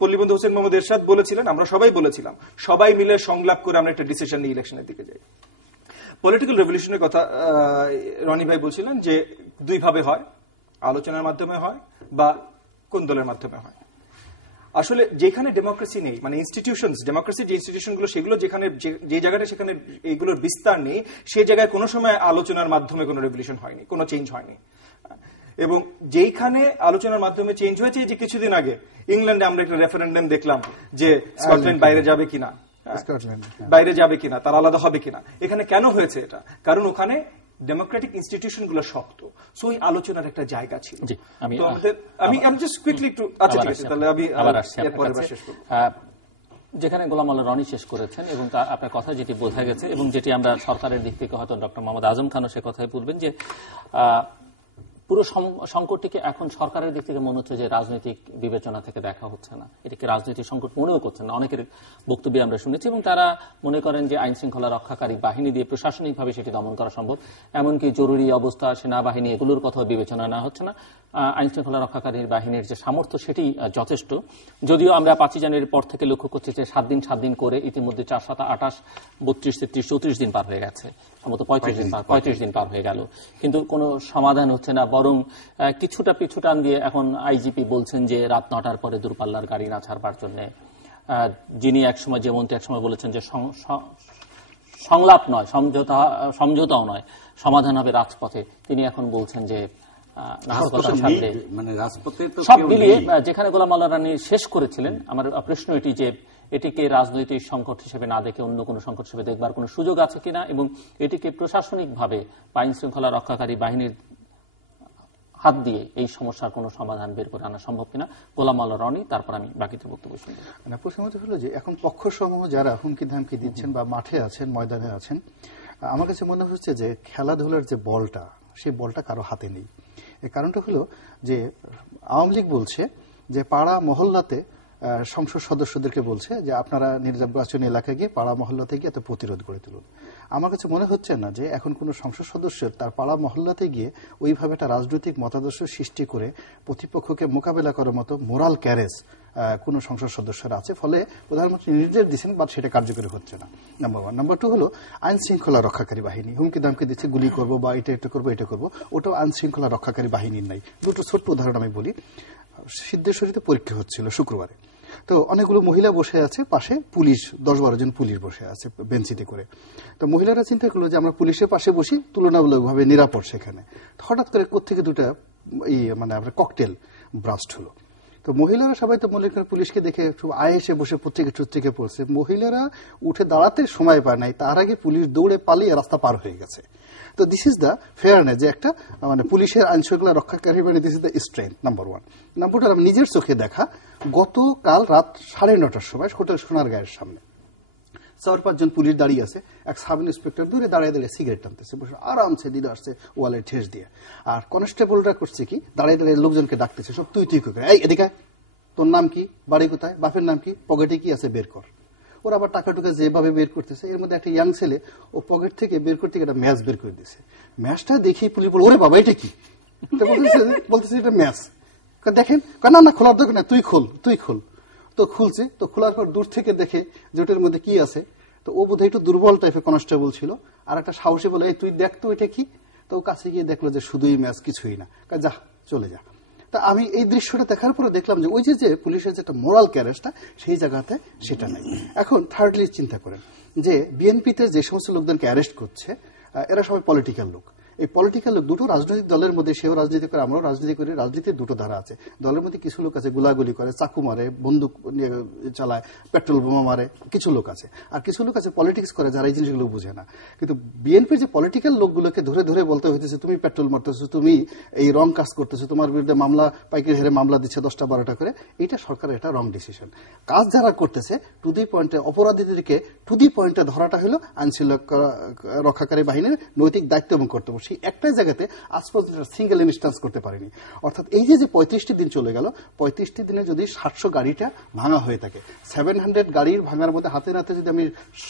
পল্লীবন্ধু হোসেন মোহাম্মদ এরশাদ বলেছিলেন, আমরা সবাই বলেছিলাম, সবাই মিলে সংলাপ করে আমরা একটা ডিসিশন নিয়ে ইলেকশনের দিকে যাই। পলিটিক্যাল রেভলিউশনের কথা রনি ভাই বলছিলেন যে দুই ভাবে হয়, আলোচনার মাধ্যমে হয় বা কোন দলের মাধ্যমে হয়। আসলে যেখানে ডেমোক্রেসি নেই, মানে ইনস্টিটিউশনস, ডেমোক্রেসির যে ইনস্টিটিউশনগুলো সেগুলো যেখানে যে জায়গাটা সেখানে এইগুলোর বিস্তার নেই, সেই জায়গায় কোনো সময় আলোচনার মাধ্যমে কোনো রেভলিউশন হয়নি, কোনো চেঞ্জ হয়নি। এবং যেইখানে আলোচনার মাধ্যমে চেঞ্জ হয়েছে, যে কিছুদিন আগে ইংল্যান্ডে আমরা একটা রেফারেন্ডাম দেখলাম যে স্কটল্যান্ড বাইরে যাবে কিনা, বাইরে যাবে কিনা, তার আলাদা হবে কিনা। এখানে কেন হয়েছে এটা? কারণ ওখানে ডেমোক্রেটিক ইনস্টিটিউশন গুলো শক্ত, সো এই আলোচনার একটা জায়গা ছিল। আমি জাস্ট কুইকলি একটু, আচ্ছা ঠিক আছে, তাহলে আমি এরপরে শেষ করব। যেখানে গোলাম আল্লাহ রনি শেষ করেছেন এবং আপনার কথা যেটি বোঝা গেছে এবং যেটি আমরা সরকারের দিক থেকে হয়তো ডক্টর মোহাম্মদ আজম খানও সে কথাই বলবেন যে পুরো সংকটটিকে এখন সরকারের দিক থেকে মনে হচ্ছে যে রাজনৈতিক বিবেচনা থেকে দেখা হচ্ছে না, এটিকে রাজনৈতিক সংকট মনেও করছেন না। অনেকের বক্তব্য আমরা শুনেছি এবং তারা মনে করেন যে আইন শৃঙ্খলা রক্ষাকারী বাহিনী দিয়ে প্রশাসনিকভাবে সেটি দমন করা সম্ভব, এমনকি জরুরি অবস্থা, সেনাবাহিনী এগুলোর কথাও বিবেচনা না হচ্ছে না। আইন শৃঙ্খলা রক্ষাকারী বাহিনীর যে সামর্থ্য সেটি যথেষ্ট। যদিও আমরা 5ই জানুয়ারির পর থেকে লক্ষ্য করছি যে 7 দিন করে ইতিমধ্যে 4, 7, 28, 32, 33, 34 দিন পার হয়ে গেছে, সম্ভবত 35 দিন পার হয়ে গেল, কিন্তু কোনো সমাধান হচ্ছে না। বরং কিছুটা পিছু টান দিয়ে এখন আইজিপি বলছেন যে রাত 9টার পরে দূরপাল্লার গাড়ি না ছাড়বার জন্য, যিনি একসময় যেমনটি একসময় বলেছেন যে সংলাপ নয়, সমঝোতাও নয়, সমাধান হবে রাজপথে, তিনি এখন বলছেন যে সব মিলিয়ে যেখানে গোলাম আল্লাহ রানী শেষ করেছিলেন, আমার প্রশ্ন এটি যে এটিকে রাজনৈতিক সংকট হিসেবে না দেখে অন্য কোনো সংকট হিসেবে দেখবার কোনো সুযোগ আছে কিনা, এবং এটিকে প্রশাসনিকভাবে আইন শৃঙ্খলা রক্ষাকারী বাহিনীর হাত দিয়ে এই সমস্যার কোনো সমাধান বের করে আনা সম্ভব কিনা। গোলাম আল্লাহ রনি, তারপর আমি বাকিতে বক্তব্য শুনব। প্রসঙ্গত হলো যে এখন পক্ষসমূহ যারা হুমকি ধামকি দিচ্ছেন বা মাঠে আছেন, ময়দানে আছেন, আমার কাছে মনে হচ্ছে যে খেলাধুলার যে বলটা, সেই বলটা কারো হাতে নেই। এর কারণটা হলো যে আওয়ামী লীগ বলছে যে পাড়া মহল্লাতে সংসদ সদস্যদেরকে বলছে যে আপনারা নির্বাচনী এলাকায় গিয়ে পাড়া মহল্লাতে গিয়ে এত প্রতিরোধ গড়ে তুলুন। আমার কাছে মনে হচ্ছে না যে এখন কোন সংসদ সদস্যের তার পাড়া মহল্লাতে গিয়ে ওইভাবে একটা রাজনৈতিক মতাদর্শ সৃষ্টি করে প্রতিপক্ষকে মোকাবেলা করার মতো মোরাল ক্যারেজ কোন সংসদ সদস্যরা আছে। ফলে প্রধানমন্ত্রী নির্দেশ দিচ্ছেন, বাট সেটা কার্যকরী হচ্ছে না, নাম্বার 1। নাম্বার 2 হলো আইন শৃঙ্খলা রক্ষাকারী বাহিনী হুমকি দামকি দিচ্ছে, গুলি করবো বা এটা করবো, এটা করবো, ওটাও আইন শৃঙ্খলা রক্ষাকারী বাহিনীর নাই। দুটো ছোট্ট উদাহরণ আমি বলি। সিদ্ধেশ্বরীতে পরীক্ষা হচ্ছিল শুক্রবারে, তো অনেকগুলো মহিলা বসে আছে, পাশে পুলিশ 10-12 জন পুলিশ বসে আছে বেঞ্চিতে করে। তো মহিলারা চিন্তা করলো যে আমরা পুলিশের পাশে বসি, তুলনামূলকভাবে নিরাপদ সেখানে। হঠাৎ করে কোত্থেকে দুটা আপনার ককটেল ব্রাস্ট হলো। তো মহিলারা সবাই তো মনে করেন পুলিশকে দেখে আয়েসে বসে পত্রিকা পড়ছে। মহিলারা উঠে দাঁড়াতে সময় পায় নাই, তার আগে পুলিশ দৌড়ে পালিয়ে রাস্তা পার হয়ে গেছে। তো দিস ইজ দ্য ফেয়ারনেস, যে একটা পুলিশের আইন শৃঙ্খলা রক্ষাকারী this is the strength, number 1। Number 2, আমি নিজের চোখে দেখা, গতকাল রাত 9:30টার সময় হোটেল সোনারগাঁয়ের সামনে 4-5 জন পুলিশ দাঁড়িয়ে আছে, এক সাব ইন্সপেক্টর দূরে দাঁড়িয়ে সিগারেট টানতেছে, বসে আরামসে দিদা আসছে ওয়ালে ঠেস দিয়ে। আর কনস্টেবলরা করছে কি, দাঁড়িয়ে লোকজনকে ডাকতেছে, সব তুই করে, এই এদিকে, তোর নাম কি, বাড়ি কোথায়, বাপের নাম কি, পকেটে কি আছে বের কর। ওরা আবার টাকা টুকা যেভাবে বের করতেছে, এর মধ্যে একটা ইয়াং ছেলে ও পকেট থেকে বের করতে একটা ম্যাচ বের করে দিচ্ছে। ম্যাচটা দেখি পুলিশ বলে, ওরে বাবা এটা কি, বলতেছে এটা ম্যাচ। দেখেন, না খোলার দরকার না, তুই খোল। তো খুলছে, তো খোলার পর দূর থেকে দেখে যে ওটার মধ্যে কি আছে। তো ও বোধহয় একটু দুর্বল টাইপের কনস্টেবল ছিল, আর একটা সাহসী বলে, এই তুই দেখ তো এটা কি। তো ও কাছে গিয়ে দেখলো যে শুধুই ম্যাচ, কিছুই না, যা চলে যা। তা আমি এই দৃশ্যটা দেখার পরে দেখলাম যে ওই যে পুলিশের যেটা মোরাল ক্যারেজটা, সেই জায়গাতে সেটা নাই। এখন থার্ডলি চিন্তা করেন যে বিএনপিতে যে সমস্ত লোকদেরকে অ্যারেস্ট করছে, এরা সবাই পলিটিক্যাল লোক। এই পলিটিক্যাল দুটো রাজনৈতিক দলের মধ্যে, সেও রাজনীতি করে, আমরাও রাজনীতি করি, রাজনীতির দুটো ধারা আছে। দলের মধ্যে কিছু লোক আছে গুলাগুলি করে, চাকু মারে, বন্দুক নিয়ে চালায়, পেট্রোল বোমা মারে, কিছু লোক আছে। আর কিছু লোক আছে পলিটিক্স করে, যারা এই জিনিসগুলো বুঝে না। কিন্তু বিএনপির যে পলিটিক্যাল লোকগুলোকে ধরে ধরে বলতে হইতেছে তুমি পেট্রোল মারতেছো, তুমি এই রং কাজ করতেছো, তোমার বিরুদ্ধে মামলা পাইকারি হারে মামলা দিচ্ছে 10টা 12টা করে, এটা সরকারের এটা রং ডিসিশন। কাজ যারা করতেছে টু দি পয়েন্টে, অপরাধীদেরকে টু দি পয়েন্টে ধরাটা হলো আইনশৃঙ্খলা রক্ষাকারী বাহিনীর নৈতিক দায়িত্ব এবং কর্তব্য। সেই একটাই জায়গাতে আজ পর্যন্ত সিঙ্গেল ইনস্ট্যান্স করতে পারেনি। অর্থাৎ এই যে 35টি দিন চলে গেল, 35টি দিনে যদি 700 গাড়িটা ভাঙা হয়ে থাকে, 700 গাড়ির ভাঙার মধ্যে হাতে নাতে যদি আমি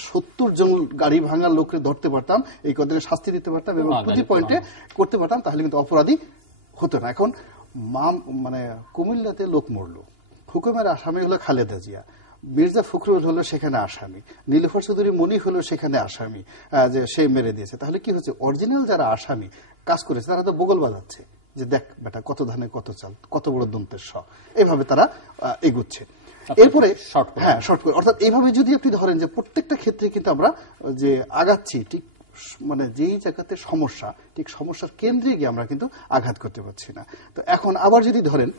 70 জন গাড়ি ভাঙার লোককে ধরতে পারতাম, এই কদিনে শাস্তি দিতে পারতাম এবং টু দি পয়েন্টে করতে পারতাম, তাহলে কিন্তু অপরাধী হতো না। এখন মানে কুমিল্লাতে লোক মরলো, হুকুমের আসামি হলো খালেদা জিয়া, মির্জা ফখরুল হলো সেখানে আসামি, নীলুফার চৌধুরী মনি হলো সেখানে আসামি, যে সে মেরে দিয়েছে। তাহলে কি হচ্ছে, অরিজিনাল যারা আসামি কাজ করেছে তারা তো বগল বাজাচ্ছে যে দেখ বেটা কত ধানে কত চাল, কত বড় দন্তের স, এইভাবে তারা এগুচ্ছে। এরপরে হ্যাঁ শর্ট করে, অর্থাৎ এইভাবে যদি আপনি ধরেন যে প্রত্যেকটা ক্ষেত্রে কিন্তু আমরা যে আগাচ্ছি, ঠিক মানে যেই জায়গাতে সমস্যা, ঠিক সমস্যার কেন্দ্রে গিয়ে আমরা কিন্তু আঘাত করতে পারছি না। তো এখন আবার যদি ধরেন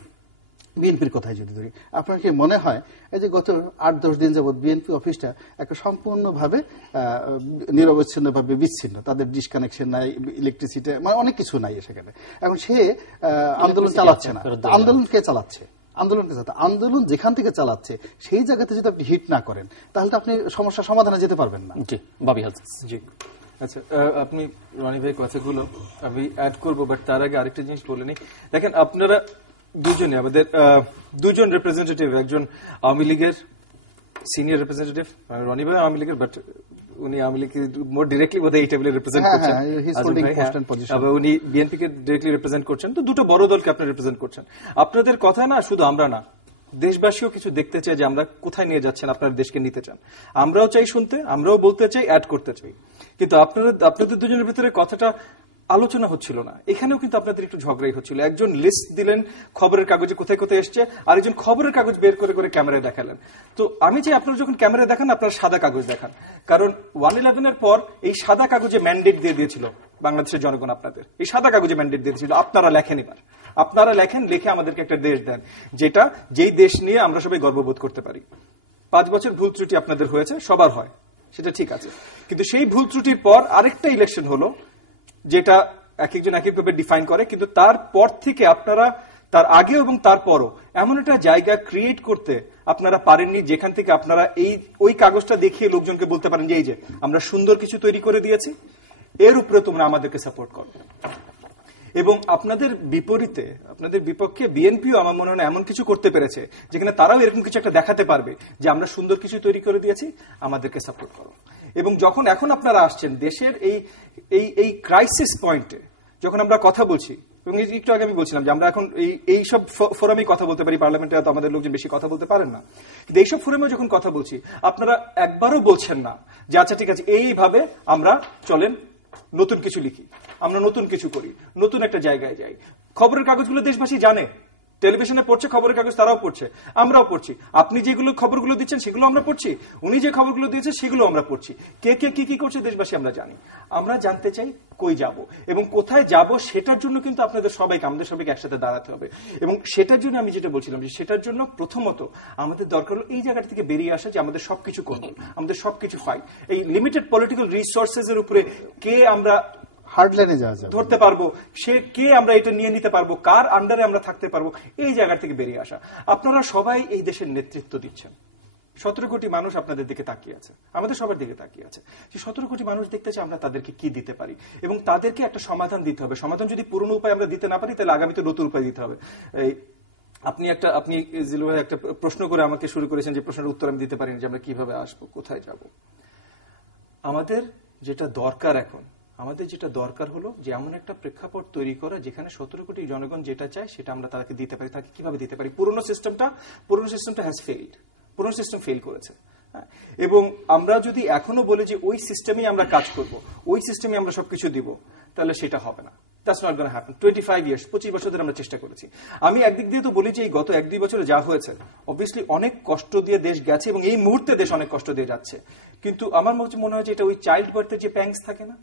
বিএনপির কথাই যদি ধরি, আপনার কি মনে হয় এই যে গত 8-10 দিন যাবৎ বিএনপি অফিসটা একটা সম্পূর্ণভাবে নিরবচ্ছিন্নভাবে বিচ্ছিন্ন, তাদের ডিসকানেকশন নাই, ইলেকট্রিসিটি, মানে অনেক কিছু নাই সেখানে। এখন সে আন্দোলন চালাচ্ছে না, আন্দোলন কে চালাচ্ছে? আন্দোলন যেখান থেকে চালাচ্ছে সেই জায়গাতে যদি আপনি হিট না করেন, তাহলে তো আপনি সমস্যার সমাধানে যেতে পারবেন না। জি আচ্ছা, আপনি রনি ভাই কথাগুলো আমি অ্যাড করবো, বাট তার আগে আরেকটা জিনিস বলে নিই। দেখেন আপনারা দুজনে, আমাদের দুজন রিপ্রেজেন্টেটিভ, একজন আওয়ামী লীগের সিনিয়র রিপ্রেজেন্টেটিভ রনি ভাই আওয়ামী লীগের, বাট উনি আওয়ামী লীগকে মোর ডিরেক্টলি বোধহয় এই টেবিলে রিপ্রেজেন্ট করছেন, উনি বিএনপি কে ডিরেক্টলি রিপ্রেজেন্ট করছেন। তো দুটো বড় দলকে আপনি রিপ্রেজেন্ট করছেন। আপনাদের কথা না শুধু আমরা না, দেশবাসীও কিছু দেখতে চায় যে আমরা কোথায় নিয়ে যাচ্ছেন, আপনার দেশকে নিতে চান। আমরাও চাই শুনতে, আমরাও বলতে চাই, অ্যাড করতে চাই। কিন্তু আপনাদের দুজনের ভিতরে কথাটা আলোচনা হচ্ছিল না। এখানেও কিন্তু আপনাদের একটু ঝগড়াই হচ্ছিল। একজন লিস্ট দিলেন খবরের কাগজে কোথায় কোথায় এসছে, আরেকজন খবরের কাগজ বের করে করে ক্যামেরায় দেখালেন। তো আমি চাই আপনারা যখন ক্যামেরায় দেখান, আপনারা সাদা কাগজ দেখান, কারণ 1/11 পর এই সাদা কাগজে ম্যান্ডেট দিয়ে দিয়েছিল বাংলাদেশের জনগণ। আপনাদের এই সাদা কাগজে ম্যান্ডেট দিয়ে দিয়েছিল, আপনারা লেখেন, এবার আপনারা লেখেন, লিখে আমাদেরকে একটা দেশ দেন, যেই দেশ নিয়ে আমরা সবাই গর্ববোধ করতে পারি। 5 বছর ভুল ত্রুটি আপনাদের হয়েছে, সবার হয়, সেটা ঠিক আছে। কিন্তু সেই ভুল ত্রুটির পর আরেকটা ইলেকশন হলো, যেটা এক একজন এক একভাবে ডিফাইন করে, কিন্তু তারপর থেকে আপনারা, তার আগে এবং তারপরও এমন একটা জায়গা ক্রিয়েট করতে আপনারা পারেননি, যেখান থেকে আপনারা ওই কাগজটা দেখিয়ে লোকজনকে বলতে পারেন যে এই যে আমরা সুন্দর কিছু তৈরি করে দিয়েছি, এর উপরে তোমরা আমাদেরকে সাপোর্ট করো। এবং আপনাদের বিপরীতে, আপনাদের বিপক্ষে বিএনপিও আমার মনে হয় এমন কিছু করতে পেরেছে যেখানে তারাও এরকম কিছু একটা দেখাতে পারবে যে আমরা সুন্দর কিছু তৈরি করে দিয়েছি, আমাদেরকে সাপোর্ট করো। এবং যখন এখন আপনারা আসছেন দেশের এই ক্রাইসিস পয়েন্টে, যখন আমরা কথা বলছি, এবং একটু আগে আমি বলছিলাম যে আমরা এখন এই সব ফোরামে কথা বলতে পারি, পার্লামেন্টে তো আমাদের লোকজন বেশি কথা বলতে পারেন না, কিন্তু এইসব ফোরামে যখন কথা বলছি, আপনারা একবারও বলছেন না যে আচ্ছা ঠিক আছে এইভাবে আমরা চলেন নতুন কিছু লিখি, আমরা নতুন কিছু করি, নতুন একটা জায়গায় যাই। খবরের কাগজগুলো দেশবাসী জানে, টেলিভিশনে পড়ছে খবরের কাগজ, তারাও পড়ছে, আমরাও পড়ছি। আপনি যেগুলো খবরগুলো দিচ্ছেন সেগুলো আমরা পড়ছি, উনি যে খবরগুলো দিয়েছে সেগুলো আমরা পড়ছি। কে কে কি করছে দেশবাসী আমরা জানি। আমরা জানতে চাই কই যাব এবং কোথায় যাব, সেটার জন্য কিন্তু আপনাদের সবাইকে, আমাদের সবাইকে একসাথে দাঁড়াতে হবে। এবং সেটার জন্য আমি যেটা বলছিলাম যে সেটার জন্য প্রথমত আমাদের দরকার হলো এই জায়গাটা থেকে বেরিয়ে আসা, যে আমাদের সবকিছু করবো, আমাদের সবকিছু ফাইট। এই লিমিটেড পলিটিক্যাল রিসোর্সেস এর উপরে কে আমরা হার্ডলাইনে যাওয়া যাবে, ধরতে পারবো, সে কে আমরা এটা নিয়ে নিতে পারবো, কার আন্ডারে আমরা থাকতে পারবো, এই জায়গা থেকে বেরিয়ে আসা। আপনারা সবাই এই দেশের নেতৃত্ব দিচ্ছেন, 17 কোটি মানুষ আপনাদের দিকে তাকিয়ে আছে, আমাদের সবার দিকে তাকিয়ে আছে। যে 17 কোটি মানুষ দেখতে চাই আমরা তাদেরকে কি দিতে পারি, এবং তাদেরকে একটা সমাধান দিতে হবে। সমাধান যদি পুরনো উপায় আমরা দিতে না পারি, তাহলে আগামীতে নতুন উপায় দিতে হবে। আপনি জিলু ভাই একটা প্রশ্ন করে আমাকে শুরু করেছেন, যে প্রশ্নের উত্তর আমি দিতে পারিনি, যে আমরা কিভাবে আসবো, কোথায় যাব। আমাদের যেটা দরকার এখন, আমাদের যেটা দরকার হলো যে এমন একটা প্রেক্ষাপট তৈরি করা যেখানে 17 কোটি জনগণ যেটা চায় সেটা আমরা তাদেরকে দিতে পারি। তাকে কিভাবে দিতে পারি? পুরনো সিস্টেমটা হ্যাজ ফেইলড, পুরনো সিস্টেম ফেল করেছে। এবং আমরা যদি এখনো বলি যে ওই সিস্টেমেই আমরা কাজ করব, ওই সিস্টেমে আমরা সবকিছু দিব, তাহলে সেটা হবে না। That's not going to happen. 25 years, 25 বছর ধরে আমরা চেষ্টা করেছি। আমি একদিক দিয়ে তো বলি যে এই গত 1-2 বছরে যা হয়েছে, অবভিয়াসলি অনেক কষ্ট দিয়ে দেশ গেছে এবং এই মুহূর্তে দেশ অনেক কষ্ট দিয়ে যাচ্ছে। কিন্তু আমার মনে হয় যে এটা ওই চাইল্ড বার্থের যে প্যাংস থাকে না,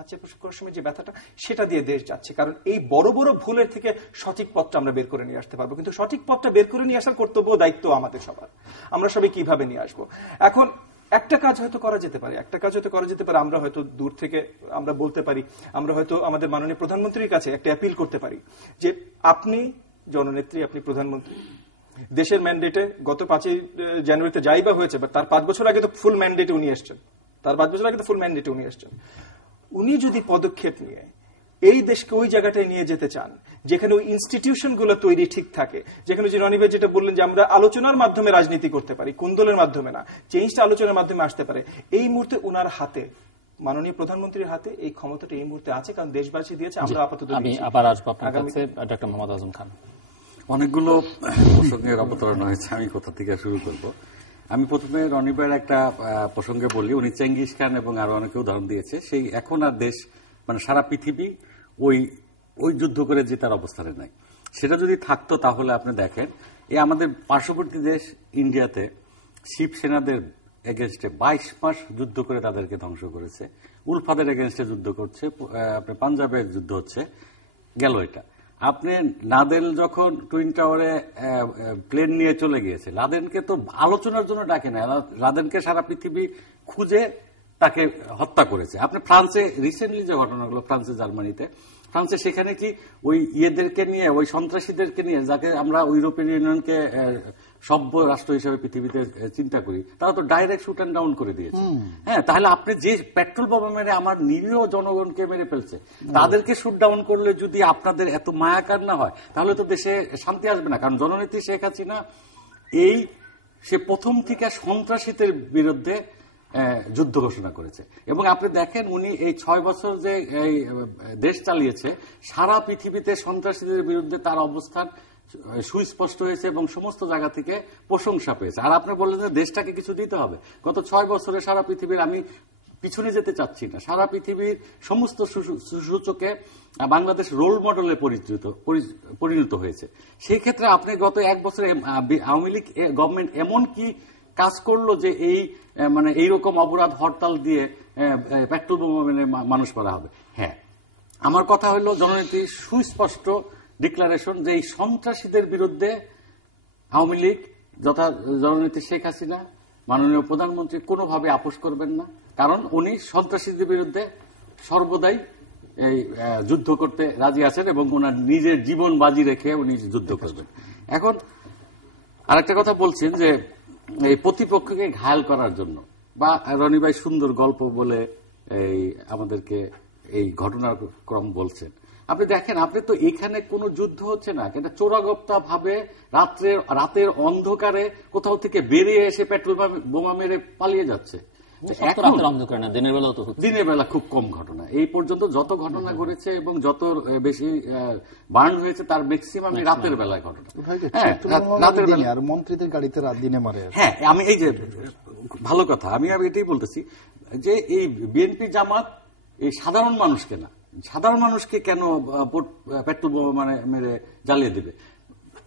বাচ্চা প্রসব করার সময় যে ব্যথাটা, সেটা দিয়ে দেশ যাচ্ছে। কারণ এই বড় বড় ভুলের থেকে সঠিক পথটা আমরা বের করে নিয়ে আসতে পারবো, কিন্তু সঠিক পথটা বের করে নিয়ে আসার কর্তব্য, দায়িত্ব আমাদের সবার। আমরা সবাই কিভাবে নিয়ে আসবো? এখন একটা কাজ হয়তো করা যেতে পারে, আমরা হয়তো দূর থেকে আমরা বলতে পারি, আমরা হয়তো আমাদের মাননীয় প্রধানমন্ত্রীর কাছে একটা অ্যাপিল করতে পারি যে আপনি জননেত্রী, আপনি প্রধানমন্ত্রী, দেশের ম্যান্ডেটে গত 5ই জানুয়ারিতে যাই বা হয়েছে, তার 5 বছর আগে তো ফুল ম্যান্ডেটে উনি এসছেন, উনি যদি পদক্ষেপ নিয়ে এই দেশকে ওই জায়গাটায় নিয়ে যেতে চান যেখানে ওই ইনস্টিটিউশন গুলো তৈরি ঠিক থাকে, যেখানে যে রনি ভাই যেটা বললেন যে আমরা আলোচনার মাধ্যমে রাজনীতি করতে পারি, কুন্দলের মাধ্যমে না, চেঞ্জটা আলোচনার মাধ্যমে আসতে পারে। এই মুহূর্তে উনার হাতে, মাননীয় প্রধানমন্ত্রীর হাতে এই ক্ষমতাটা এই মুহূর্তে আছে, কারণ দেশবাসী দিয়েছে, আমরা আপাতত আমি আবার আসবো আপনার কাছে। ডক্টর মোহাম্মদ আজম খান। অনেকগুলো প্রসঙ্গের অবতরণ হয়েছে, আমি কোথা থেকে শুরু করব? আমি প্রথমে রনি ভাইয়ের একটা প্রসঙ্গে বলি, উনি চেঙ্গিস খান এবং আরো অনেকে উদাহরণ দিয়েছে। সেই এখন আর দেশ, মানে সারা পৃথিবী ওই যুদ্ধ করে জেতার অবস্থানে নাই। সেটা যদি থাকতো তাহলে আপনি দেখেন, এই আমাদের পার্শ্ববর্তী দেশ ইন্ডিয়াতে শিব সেনাদের এগেনস্টে 22 মাস যুদ্ধ করে তাদেরকে ধ্বংস করেছে। উলফাদের এগেনস্টে যুদ্ধ করছে, আপনি পাঞ্জাবের যুদ্ধ হচ্ছে, গেল এটা। আপনি নাদেল যখন টুইন টাওয়ারে প্লেন নিয়ে চলে গিয়েছে, লাদেনকে তো আলোচনার জন্য ডাকে না, লাদেনকে সারা পৃথিবী খুঁজে তাকে হত্যা করেছে। আপনি ফ্রান্সে রিসেন্টলি যে ঘটনাগুলো, ফ্রান্সে জার্মানিতে, ফ্রান্সে সেখানে কি ওই ইয়েদেরকে নিয়ে, ওই সন্ত্রাসীদেরকে নিয়ে, যাকে আমরা ইউরোপিয়ান ইউনিয়নকে সভ্য রাষ্ট্র হিসেবে পৃথিবীতে চিন্তা করি, তারা তো ডাইরেক্ট শুট অ্যান্ড ডাউন করে দিয়েছে। হ্যাঁ, তাহলে আপনি যে পেট্রোল বোমা মেরে আমার নিরীহ জনগণকে মেরে ফেলছে, তাদেরকে শুট ডাউন করলে যদি আপনাদের এত মায়াকার না হয়, তাহলে তো দেশে শান্তি আসবে না। কারণ জননেত্রী শেখ হাসিনা সে প্রথম থেকে সন্ত্রাসীদের বিরুদ্ধে যুদ্ধ ঘোষণা করেছে। এবং আপনি দেখেন, উনি এই 6 বছর যে দেশ চালিয়েছে, সারা পৃথিবীতে সন্ত্রাসীদের বিরুদ্ধে তার অবস্থান সুস্পষ্ট হয়েছে এবং সমস্ত জায়গা থেকে প্রশংসা পেয়েছে। আর আপনি বললেন যে দেশটাকে কিছু দিতে হবে। গত 6 বছরে সারা পৃথিবীর, আমি পিছনে যেতে চাচ্ছি না, সারা পৃথিবীর সমস্ত সূচকে বাংলাদেশ রোল মডেলে পরিণত হয়েছে। সেই ক্ষেত্রে আপনি গত 1 বছরে আওয়ামী লীগ গভর্নমেন্ট এমন কি কাজ করলো যে মানে এইরকম অপরাধ হরতাল দিয়ে পেট্রোল বোমা মেরে মানুষ মারা হবে? হ্যাঁ, আমার কথা হলো জননেত্রী সুস্পষ্ট ডিক্লারেশন যে এই সন্ত্রাসীদের বিরুদ্ধে আওয়ামী লীগ, যথা জননেত্রী শেখ হাসিনা, মাননীয় প্রধানমন্ত্রী কোনোভাবে আপোষ করবেন না। কারণ উনি সন্ত্রাসীদের বিরুদ্ধে সর্বদাই যুদ্ধ করতে রাজি আছেন এবং ওনার নিজের জীবন বাজি রেখে উনি যুদ্ধ করবেন। এখন আরেকটা কথা বলছেন যে এই প্রতিপক্ষকে ঘায়াল করার জন্য, বা রনি ভাই সুন্দর গল্প বলে আমাদেরকে এই ঘটনার ক্রম বলছেন। আপনি দেখেন, আপনি তো এখানে কোনো যুদ্ধ হচ্ছে না, এটা চোরাগপ্তা ভাবে রাতের অন্ধকারে কোথাও থেকে বেরিয়ে এসে পেট্রোল বোমা মেরে পালিয়ে যাচ্ছে। দিনের বেলা খুব কম ঘটনা, এই পর্যন্ত যত ঘটনা ঘটেছে এবং যত বেশি বার্ন হয়েছে তার ম্যাক্সিমাম রাতের বেলায় ঘটনা। রাতের বেলা আর মন্ত্রীদের গাড়িতে রাত দিনে মারে। হ্যাঁ, আমি এই যে ভালো কথা, আমি এটাই বলতেছি যে এই বিএনপি জামাত এই সাধারণ মানুষকে না, সাধারণ মানুষকে কেন পেট্রোল বোমা মেরে জ্বালিয়ে দেবে?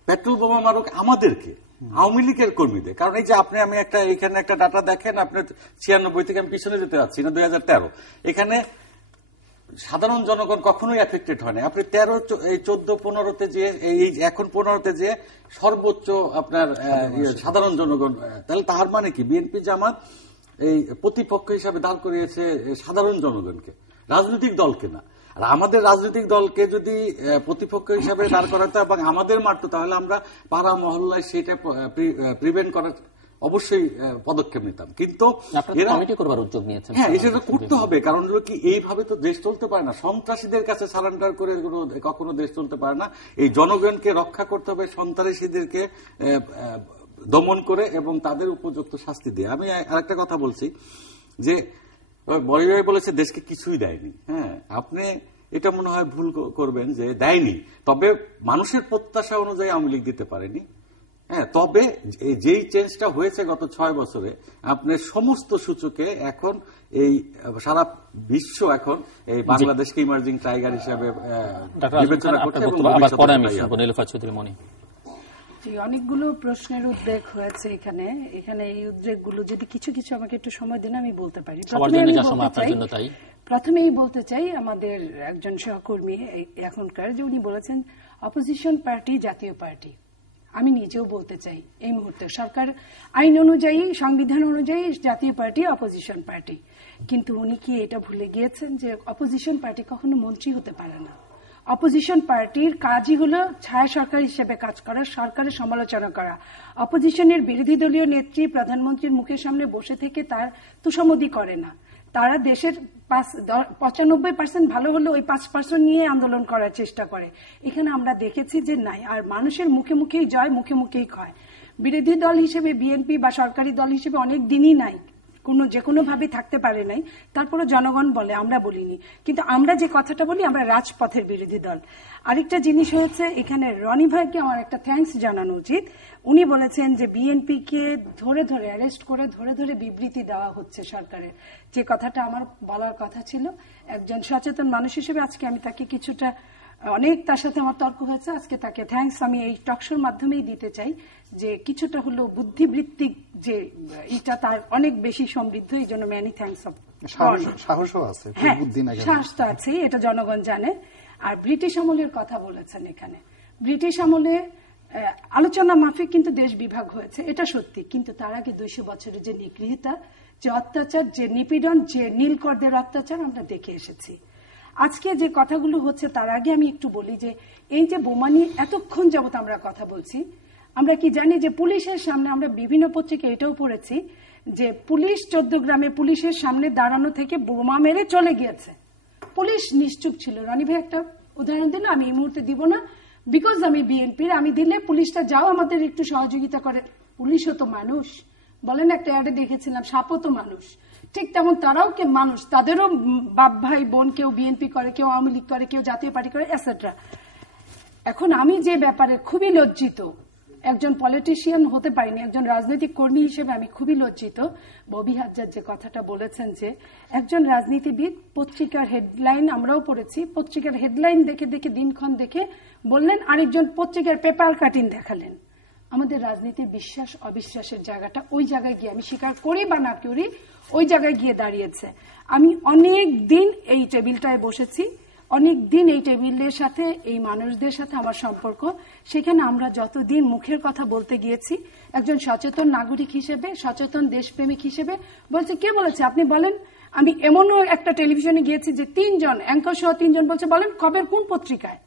পেট্রোল বোমা মারুক আমাদেরকে, আওয়ামী লীগের কর্মীদের। কারণ এই যে এখানে একটা ডাটা দেখেন, আপনার 96 থেকে আমি পিছনে যেতে যাচ্ছি না, 2013, এখানে সাধারণ জনগণ কখনোই এফেক্টেড হয় না। আপনি 13, 14, 15-তে যে এখন 15-তে যে সর্বোচ্চ আপনার সাধারণ জনগণ, তাহলে তার মানে কি বিএনপি জামাত এই প্রতিপক্ষ হিসাবে দাঁড় করিয়েছে সাধারণ জনগণকে, রাজনৈতিক দলকে না। আর আমাদের রাজনৈতিক দলকে যদি প্রতিপক্ষ হিসাবে দাঁড় করাতে এবং আমাদের মারতো, তাহলে আমরা পাড়া মহল্লায় সেটা প্রিভেন্ট করার অবশ্যই পদক্ষেপ নিতাম। কিন্তু হ্যাঁ, এটা করতে হবে। কারণ হলো কি, এইভাবে তো দেশ চলতে পারে না। সন্ত্রাসীদের কাছে সারেন্ডার করে কখনো দেশ চলতে পারে না। এই জনগণকে রক্ষা করতে হবে, সন্ত্রাসীদেরকে দমন করে এবং তাদের উপযুক্ত শাস্তি দিয়ে। আমি আরেকটা কথা বলছি যে বড় ভাই বলেছে দেশকে কিছুই দেয়নি। হ্যাঁ, আপনি এটা মনে হয় ভুল করবেন যে দেয়নি, তবে মানুষের প্রত্যাশা অনুযায়ী আওয়ামী লীগ দিতে পারেনি। হ্যাঁ, তবে যেই চেঞ্জটা হয়েছে গত 6 বছরে, আপনার সমস্ত সূচকে এখন এই সারা বিশ্ব এখন এই বাংলাদেশকে ইমার্জিং টাইগার হিসেবে বিবেচনা করছে। অনেকগুলো প্রশ্নের উদ্বেগ হয়েছে এখানে। প্রথমেই বলতে চাই আমাদের একজন সহকর্মী এখনকার, যে উনি বলেছেন অপোজিশন পার্টি জাতীয় পার্টি। আমি নিজেও বলতে চাই এই মুহূর্তে সরকার আইন অনুযায়ী, সংবিধান অনুযায়ী জাতীয় পার্টি অপোজিশন পার্টি, কিন্তু উনি কি এটা ভুলে গিয়েছেন যে অপোজিশন পার্টি কখনো মন্ত্রী হতে পারে না। অপোজিশন পার্টির কাজই হলো ছায়া সরকার হিসেবে কাজ করা, সরকারের সমালোচনা করা। অপোজিশনের বিরোধী দলীয় নেত্রী প্রধানমন্ত্রীর মুখের সামনে বসে থেকে তার তুষামোদী করে না। তারা দেশের 95% ভালো হলে ওই 5% নিয়ে আন্দোলন করার চেষ্টা করে। এখানে আমরা দেখেছি যে নাই, আর মানুষের মুখে মুখেই জয়, মুখে মুখেই ক্ষয়। বিরোধী দল হিসেবে বিএনপি বা সরকারি দল হিসেবে অনেক দিনই নাই, যে কোনো ভাবে থাকতে পারে নাই। তারপরে জনগণ বলে, আমরা বলিনি। কিন্তু আমরা যে কথাটা বলি, আমরা রাজপথের বিরোধী দল। আরেকটা জিনিস হয়েছে, এখানে রনি ভাইকে আমার একটা থ্যাঙ্কস জানানো উচিত। উনি বলেছেন যে বিএনপি কে ধরে ধরে অ্যারেস্ট করে ধরে ধরে বিবৃতি দেওয়া হচ্ছে সরকারের, যে কথাটা আমার বলার কথা ছিল। একজন সচেতন মানুষ হিসেবে আজকে আমি তাকে কিছুটা, অনেক তার সাথে আমার তর্ক হয়েছে, আজকে তাকে থ্যাঙ্কস আমি এই টকশোর মাধ্যমেই দিতে চাই, যে কিছুটা হলো বুদ্ধিবৃত্তিক যে এটা তার অনেক বেশি সমৃদ্ধ, এই জন্য ম্যানি থ্যাঙ্কস। সাহসও আছে, হ্যাঁ, সাহস তো আছেই, এটা জনগণ জানে। আর ব্রিটিশ আমলের কথা বলেছেন এখানে, ব্রিটিশ আমলে আলোচনা মাফিক কিন্তু দেশ বিভাগ হয়েছে, এটা সত্যি। কিন্তু তার আগে 200 বছরের যে নিগৃহীতা, যে অত্যাচার, যে নিপীড়ন, যে নীলকরদের অত্যাচার আমরা দেখে এসেছি। আজকে যে কথাগুলো হচ্ছে তার আগে আমি একটু বলি যে এই যে বোমা নিয়ে এতক্ষণ যাবত আমরা কথা বলছি, আমরা কি জানি যে পুলিশের সামনে, আমরা বিভিন্ন পত্রিকা এটাও পড়েছি যে পুলিশ 14 গ্রামে পুলিশের সামনে দাঁড়ানো থেকে বোমা মেরে চলে গিয়েছে। পুলিশ নিশ্চুপ ছিল। রনি ভাই একটা উদাহরণ দিল, আমি এই মুহূর্তে দিব না, বিকজ আমি বিএনপির, আমি দিলে পুলিশটা যাও আমাদের একটু সহযোগিতা করে। পুলিশও তো মানুষ, বলেন একটা অ্যাডে দেখেছিলাম, সাপও তো মানুষ। ঠিক তেমন তারাও কে মানুষ, তাদেরও বাপ ভাই বোন, কেউ বিএনপি করে, কেউ আওয়ামী লীগ করে, কেউ জাতীয় পার্টি করে, এটসেট্রা। এখন আমি যে ব্যাপারে খুবই লজ্জিত, একজন পলিটিশিয়ান হতে পারিনি, একজন রাজনৈতিক কর্মী হিসেবে আমি খুবই লজ্জিত। ববি হাজ্জার যে কথাটা বলেছেন যে একজন রাজনীতিবিদ পত্রিকার হেডলাইন, আমরাও পড়েছি, পত্রিকার হেডলাইন দেখে দেখে দিনক্ষণ দেখে বললেন, আরেকজন পত্রিকার পেপার কাটিং দেখালেন। আমাদের রাজনীতির বিশ্বাস অবিশ্বাসের জায়গাটা ওই জায়গায় গিয়ে, আমি স্বীকার করি বা না করি, ওই জায়গায় গিয়ে দাঁড়িয়েছে। আমি অনেক দিন এই টেবিলটায় বসেছি, অনেক দিন এই টেবিলের সাথে, এই মানুষদের সাথে আমার সম্পর্ক। সেখানে আমরা যতদিন মুখের কথা বলতে গিয়েছি, একজন সচেতন নাগরিক হিসেবে, সচেতন দেশপ্রেমিক হিসেবে বলছে, কে বলেছে আপনি বলেন। আমি এমনও একটা টেলিভিশনে গিয়েছি যে 3 জন অ্যাঙ্কর সহ 3 জন বলছে, বলেন কবে কোন পত্রিকায়।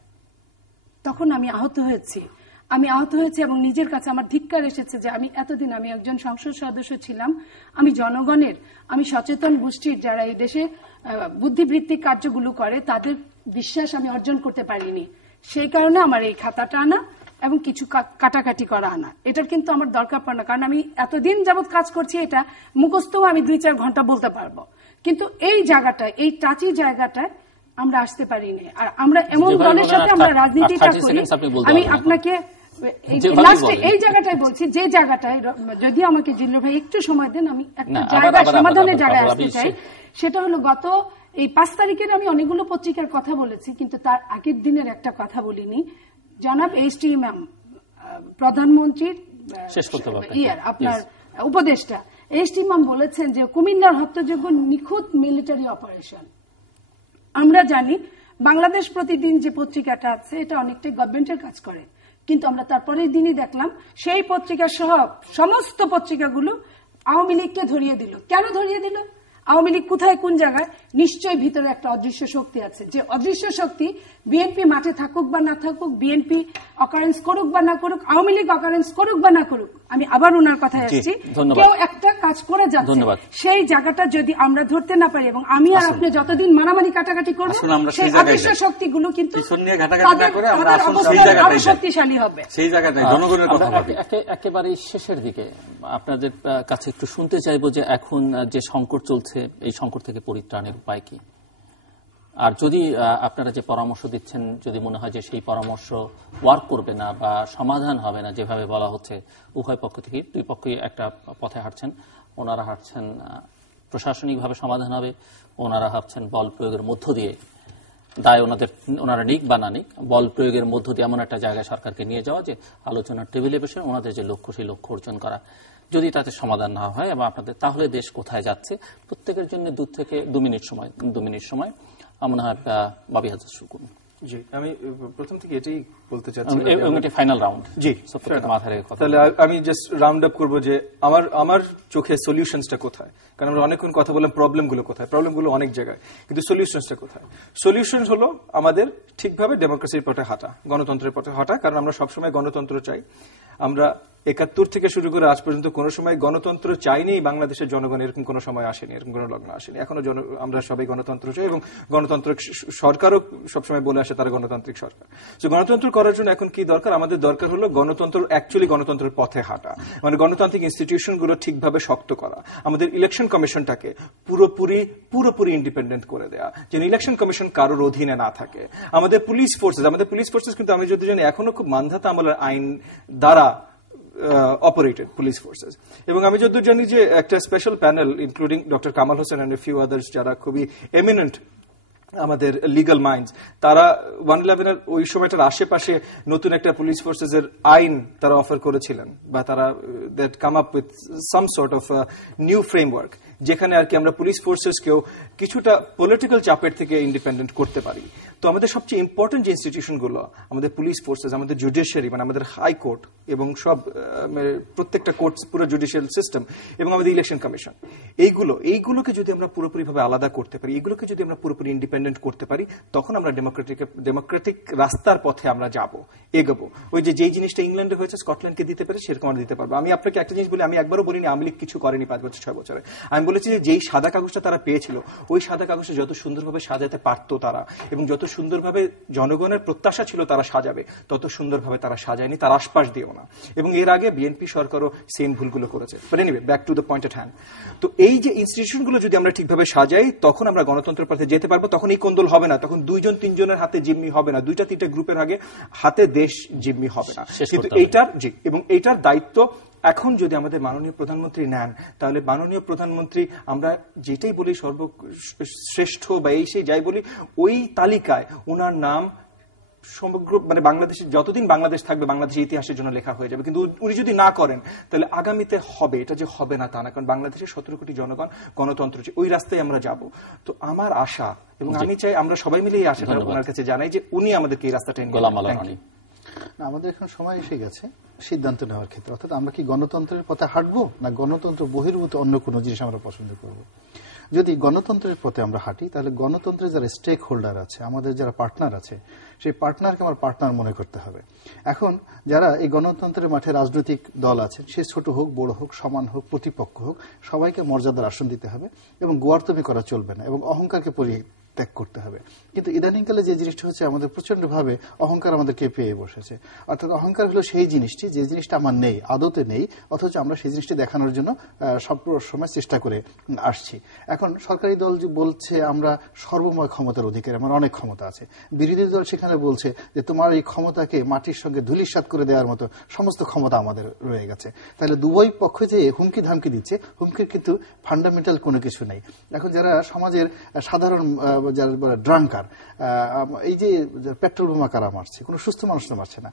তখন আমি আহত হয়েছি এবং নিজের কাছে আমার ধিক্কার এসেছে যে আমি এতদিন, আমি একজন সংসদ সদস্য ছিলাম, আমি জনগণের, আমি সচেতন গোষ্ঠীর যারা এই দেশে বুদ্ধিবৃত্তিক কার্যগুলো করে তাদের বিশ্বাস আমি অর্জন করতে পারিনি। সেই কারণে আমার এই খাতাটা আনা এবং কিছু কাটাকাটি করা আনা, এটার কিন্তু আমার দরকার পড়ে না, কারণ আমি এতদিন যাবৎ কাজ করছি, এটা মুখস্থও আমি 2-4 ঘন্টা বলতে পারবো। কিন্তু এই জায়গাটায়, এই টাচি জায়গাটায় আমরা আসতে পারিনি। আর আমরা এমন দলের সাথে আমরা রাজনীতিটা করি, আমি আপনাকে এই জায়গাটাই বলছি, যে জায়গাটায়, যদি আমাকে জিল্লুর ভাই একটু সময় দেন, আমি একটা জায়গায় সমাধানের জায়গায় আসতে চাই। সেটা হলো গত এই 5 তারিখের আমি অনেকগুলো পত্রিকার কথা বলেছি, কিন্তু তার আগের দিনের একটা কথা বলিনি। জনাব এইচ.টি. ইমাম, প্রধানমন্ত্রীর আপনার উপদেষ্টা এইচ.টি. ইমাম বলেছেন যে কুমিল্লার হত্যাযোগ্য নিখুঁত মিলিটারি অপারেশন। আমরা জানি বাংলাদেশ প্রতিদিন যে পত্রিকাটা আছে, এটা অনেকটাই গভর্নমেন্টের কাজ করে, কিন্তু আমরা তারপরের দিনই দেখলাম সেই পত্রিকা সহ সমস্ত পত্রিকাগুলো আওয়ামী লীগকে ধরিয়ে দিল। কেন ধরিয়ে দিল? আওয়ামী লীগ কোথায়, কোন জায়গায়? নিশ্চয়ই ভিতরে একটা অদৃশ্য শক্তি আছে, যে অদৃশ্য শক্তি বিএনপি মাঠে থাকুক বা না থাকুক, বিএনপি অকারেন্স করুক বা না করুক, আওয়ামী লীগ অকারেন্স করুক বা না করুক, আমি আবার ওনার কথায় আসছি, কেউ একটা কাজ করে যাচ্ছে, সেই জায়গাটা যদি আমরা ধরতে না পারি এবং আমি আর আপনি যতদিন মারামারি কাটাকাটি করবো, সেই অদৃশ্য শক্তিগুলো কিন্তু আরো শক্তিশালী হবে। সেই জায়গাটায় জনগণের কথা একেবারে শেষের দিকে আপনাদের কাছে একটু শুনতে চাইবো যে এখন যে সংকট চলছে, এই সংকট থেকে পরিত্রাণের উপায় কি? আর যদি আপনারা যে পরামর্শ দিচ্ছেন, যদি মনে হয় যে সেই পরামর্শ ওয়ার্ক করবে না বা সমাধান হবে না যেভাবে বলা হচ্ছে, উভয় পক্ষ থেকে, 2 পক্ষই একটা পথে হাঁটছেন, ওনারা হাঁটছেন প্রশাসনিকভাবে সমাধান হবে, ওনারা হাঁটছেন বল প্রয়োগের মধ্য দিয়ে দায় ওনারা নিক বা না নিক, বল প্রয়োগের মধ্য দিয়ে এমন একটা জায়গায় সরকারকে নিয়ে যাওয়া যে আলোচনার টেবিলে বসে ওনাদের যে লক্ষ্য সেই লক্ষ্য অর্জন করা। যদি তাতে সমাধান না হয় এবং আপনাদের, তাহলে দেশ কোথায় যাচ্ছে প্রত্যেকের জন্য 2 মিনিট সময় মনে হয় বাবি হাজার শুরু করুন। জি, আমি প্রথম থেকে এটাই বলতে চাচ্ছি, ফাইনাল রাউন্ড। জি, মাথায় রেখে কথা। তাহলে আমি জাস্ট রাউন্ড আপ করবো যে আমার চোখে সলিউশনসটা কোথায়, কারণ আমরা অনেকক্ষণ কথা বললাম প্রবলেমগুলো কোথায়, প্রবলেমগুলো অনেক জায়গায়, কিন্তু সলিউশনসটা কোথায়? সলিউশন হলো আমাদের ঠিকভাবে ডেমোক্রেসির পথে হাঁটা, গণতন্ত্রের পথে হাঁটা, কারণ আমরা সবসময় গণতন্ত্র চাই। আমরা 71 থেকে শুরু করে আজ পর্যন্ত কোনো সময় গণতন্ত্র চাইনি বাংলাদেশের জনগণ, এরকম কোনো সময় আসেনি, এরকম কোনো লগ্ন আসেনি। এখনো আমরা সবাই গণতন্ত্র চাই এবং গণতান্ত্রিক সরকারও সবসময় বলে আসে তারা গণতান্ত্রিক সরকার। তো গণতন্ত্র করার জন্য এখন কি দরকার? আমাদের দরকার হলো গণতন্ত্র, অ্যাকচুয়ালি গণতন্ত্রের পথে হাঁটা, মানে গণতান্ত্রিক ইনস্টিটিউশনগুলো ঠিকভাবে শক্ত করা, আমাদের ইলেকশন কমিশনটাকে পুরোপুরি ইন্ডিপেন্ডেন্ট করে দেয়া, যেন ইলেকশন কমিশন কারোর অধীনে না থাকে। আমাদের পুলিশ ফোর্সেস কিন্তু আমি যদি জানি এখনো খুব মানধাতা আমলের আইন দ্বারা operated police forces, এবং আমি যতদূর জানি যে একটা special panel including doctor Kamal Hossain and few others, যারা খুবই এমিনেন্ট আমাদের লিগাল মাইন্ডস, তারা 111 এর ওই সময়টার আশেপাশে নতুন একটা পুলিশ ফোর্সেস এর আইন তারা অফার করেছিলেন, বা তারা that come up with some sort of new framework, যেখানে আর কি আমরা পুলিশ ফোর্সেসকেও কিছুটা পলিটিক্যাল চাপের থেকে ইন্ডিপেন্ডেন্ট করতে পারি। তো আমাদের সবচেয়ে ইম্পর্টেন্ট যে ইনস্টিটিউশনগুলো, আমাদের পুলিশ ফোর্সেস, আমাদের জুডিশিয়ারি, মানে আমাদের হাইকোর্ট এবং সব প্রত্যেকটা কোর্ট, পুরো জুডিশিয়াল সিস্টেম, এবং আমাদের ইলেকশন কমিশন, এইগুলোকে যদি আমরা পুরোপুরিভাবে আলাদা করতে পারি, এগুলোকে যদি আমরা পুরোপুরি ইন্ডিপেন্ডেন্ট করতে পারি, তখন আমরা ডেমোক্রেটিক রাস্তার পথে আমরা এগোবো। ওই যেই জিনিসটা ইংল্যান্ডে হয়েছে স্কটল্যান্ডকে দিতে পারে, সেরকম আমরা দিতে পারবো। আমি আপনাকে একটা জিনিস বলি, আমি একবারও বলিনি আওয়ামী লীগ কিছু করেনি 5 বছর 6 বছরে। আমি বলেছি যে যেই সাদা কাগজটা তারা পেয়েছিল, ওই সাদা কাগজটা যত সুন্দরভাবে সাজাতে পারতো তারা, এবং যত সুন্দরভাবে জনগণের প্রত্যাশা ছিল তারা সাজাবে, তত সুন্দরভাবে তারা সাজায়নি, তার আশপাশ দিয়েও না। এবং এর আগে বিএনপি সরকারও সেম ভুলগুলো করেছে। But anyway, back to the point at hand. তো এই যে ইনস্টিটিউশনগুলো যদি আমরা ঠিকভাবে সাজাই, তখন আমরা গণতন্ত্রের পথে যেতে পারবো। তখন এই কোন্দল হবে না, তখন 2-3 হাতে জিম্মি হবে না, 2-3 গ্রুপের হাতে দেশ জিম্মি হবে না। কিন্তু এইটার দায়িত্ব এখন যদি আমাদের মাননীয় প্রধানমন্ত্রী নেন, তাহলে মাননীয় প্রধানমন্ত্রী, আমরা যেটাই বলি সর্বশ্রেষ্ঠ বা এই সেই যাই বলি, ওই তালিকায় ওনার নাম সমগ্র, মানে বাংলাদেশে যতদিন বাংলাদেশ থাকবে, বাংলাদেশের ইতিহাসের জন্য লেখা হয়ে যাবে। কিন্তু উনি যদি না করেন, তাহলে আগামীতে হবে, এটা যে হবে না তা না, কারণ বাংলাদেশের 17 কোটি জনগণ গণতন্ত্র, ওই রাস্তায় আমরা যাব। তো আমার আশা, এবং আমি চাই আমরা সবাই মিলে এই আশাটা ওনার কাছে জানাই যে উনি আমাদেরকে এই রাস্তাটা আমাদের এখন সময় এসে গেছে সিদ্ধান্ত নেওয়ার ক্ষেত্রে, অর্থাৎ আমরা কি গণতন্ত্রের পথে হাঁটবো না গণতন্ত্র বহির্ভূত অন্য কোনো জিনিস আমরা পছন্দ করব। যদি গণতন্ত্রের পথে আমরা হাঁটি, তাহলে গণতন্ত্রের যারা স্টেক হোল্ডার আছে, আমাদের যারা পার্টনার আছে, সেই পার্টনারকে আমার পার্টনার মনে করতে হবে। এখন যারা এই গণতন্ত্রের মাঠে রাজনৈতিক দল আছে, সে ছোট হোক বড় হোক, সমান হোক প্রতিপক্ষ হোক, সবাইকে মর্যাদার আসন দিতে হবে এবং গোয়ার্তমি করা চলবে না এবং অহংকারকে ত্যাগ করতে হবে। কিন্তু ইদানিংকালে যে জিনিসটা হচ্ছে, আমাদের প্রচন্ডভাবে অহংকার আমাদেরকে পেয়ে বসেছে। অর্থাৎ অহংকার হলো সেই জিনিসটি, যে জিনিসটা আমার নেই, আদতে নেই, অথচ আমরা সেই জিনিসটি দেখানোর জন্য সব সময় চেষ্টা করে আসছি। এখন সরকারি দল বলছে আমরা সর্বময় ক্ষমতার অধিকারী, আমার অনেক ক্ষমতা আছে। বিরোধী দল সেখানে বলছে যে তোমার এই ক্ষমতাকে মাটির সঙ্গে ধূলিসাৎ করে দেওয়ার মতো সমস্ত ক্ষমতা আমাদের রয়ে গেছে। তাহলে দুই পক্ষ যে হুমকি ধামকি দিচ্ছে, হুমকির কিন্তু ফান্ডামেন্টাল কোনো কিছু নেই। এখন যারা সমাজের সাধারণ যারা ড্রাঙ্কার, এই যে পেট্রোল বোমা কারা মারছে, কোনো সুস্থ মানুষ তো মারছে না।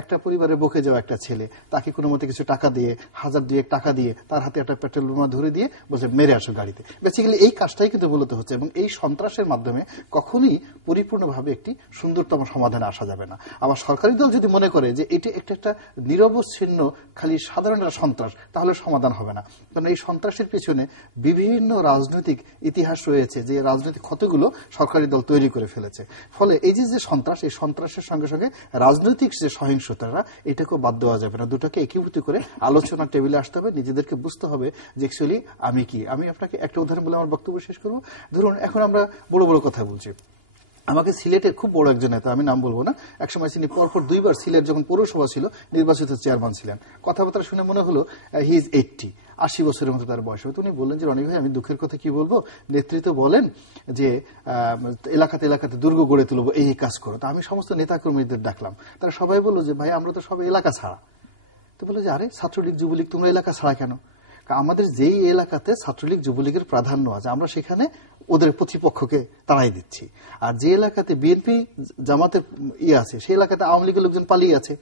একটা পরিবারে বকে যাওয়া একটা ছেলে, তাকে কোনো মতে কিছু টাকা দিয়ে, 1000-2 টাকা দিয়ে তার হাতে একটা পেট্রোল বোমা ধরে দিয়ে বলছে মেরে আসো গাড়িতে। বেসিক্যালি এই কাজটাই কিন্তু মূলত হচ্ছে, এবং এই সন্ত্রাসের মাধ্যমে কখনোই পরিপূর্ণভাবে একটি সুন্দরতম সমাধানে আসা যাবে না। আবার সরকারি দল যদি মনে করে যে এটি একটা নিরবচ্ছিন্ন খালি সাধারণ সন্ত্রাস, তাহলে সমাধান হবে না। কারণ এই সন্ত্রাসের পিছনে বিভিন্ন রাজনৈতিক ইতিহাস রয়েছে, যে রাজনৈতিক ক্ষতগুলো সরকারি দল তৈরি করে ফেলেছে। ফলে এই যে সন্ত্রাস, এই সন্ত্রাসের সঙ্গে সঙ্গে রাজনৈতিক যে সহিংসতাটা, এটাকেও বাদ দেওয়া যাবে না। দুটাকে একীভূত করে আলোচনার টেবিলে আসতে হবে, নিজেদেরকে বুঝতে হবে যে অ্যাকচুয়ালি আমি কি। আমি আপনাকে একটা উদাহরণ বলে আমার বক্তব্য শেষ করবো। ধরুন এখন আমরা বড় বড় কথা বলছি, আমাকে সিলেটের খুব বড় একজন নেতা, আমি নাম বলবো না, একসময় তিনি পরপর 2 বার সিলেট যখন পৌরসভা ছিল নির্বাচিত চেয়ারম্যান ছিলেন। কথাবার্তা শুনে মনে হলো হি ইজ 80 বছরের মতো তার বয়স হবে। উনি বললেন যে রনি ভাই, আমি দুঃখের কথা কি বলবো, নেতৃত্ব বলেন যে এলাকাতে দুর্গ গড়ে তুলবো, এই কাজ করো। তা আমি সমস্ত নেতাকর্মীদের ডাকলাম, তারা সবাই বললো যে ভাই আমরা তো সব এলাকা ছাড়া। তো বললো যে আরে ছাত্রলীগ যুবলীগ তোমরা এলাকা ছাড়া কেন? আমাদের যেই এলাকাতে ছাত্রলীগ যুবলীগের প্রাধান্য আছে আমরা সেখানে ওদের প্রতিপক্ষকে তাড়াই দিচ্ছি, আর যে এলাকাতে বিএনপি জামাতের আছে সেই এলাকাতে আওয়ামী লীগের লোকজন পালিয়ে আছে।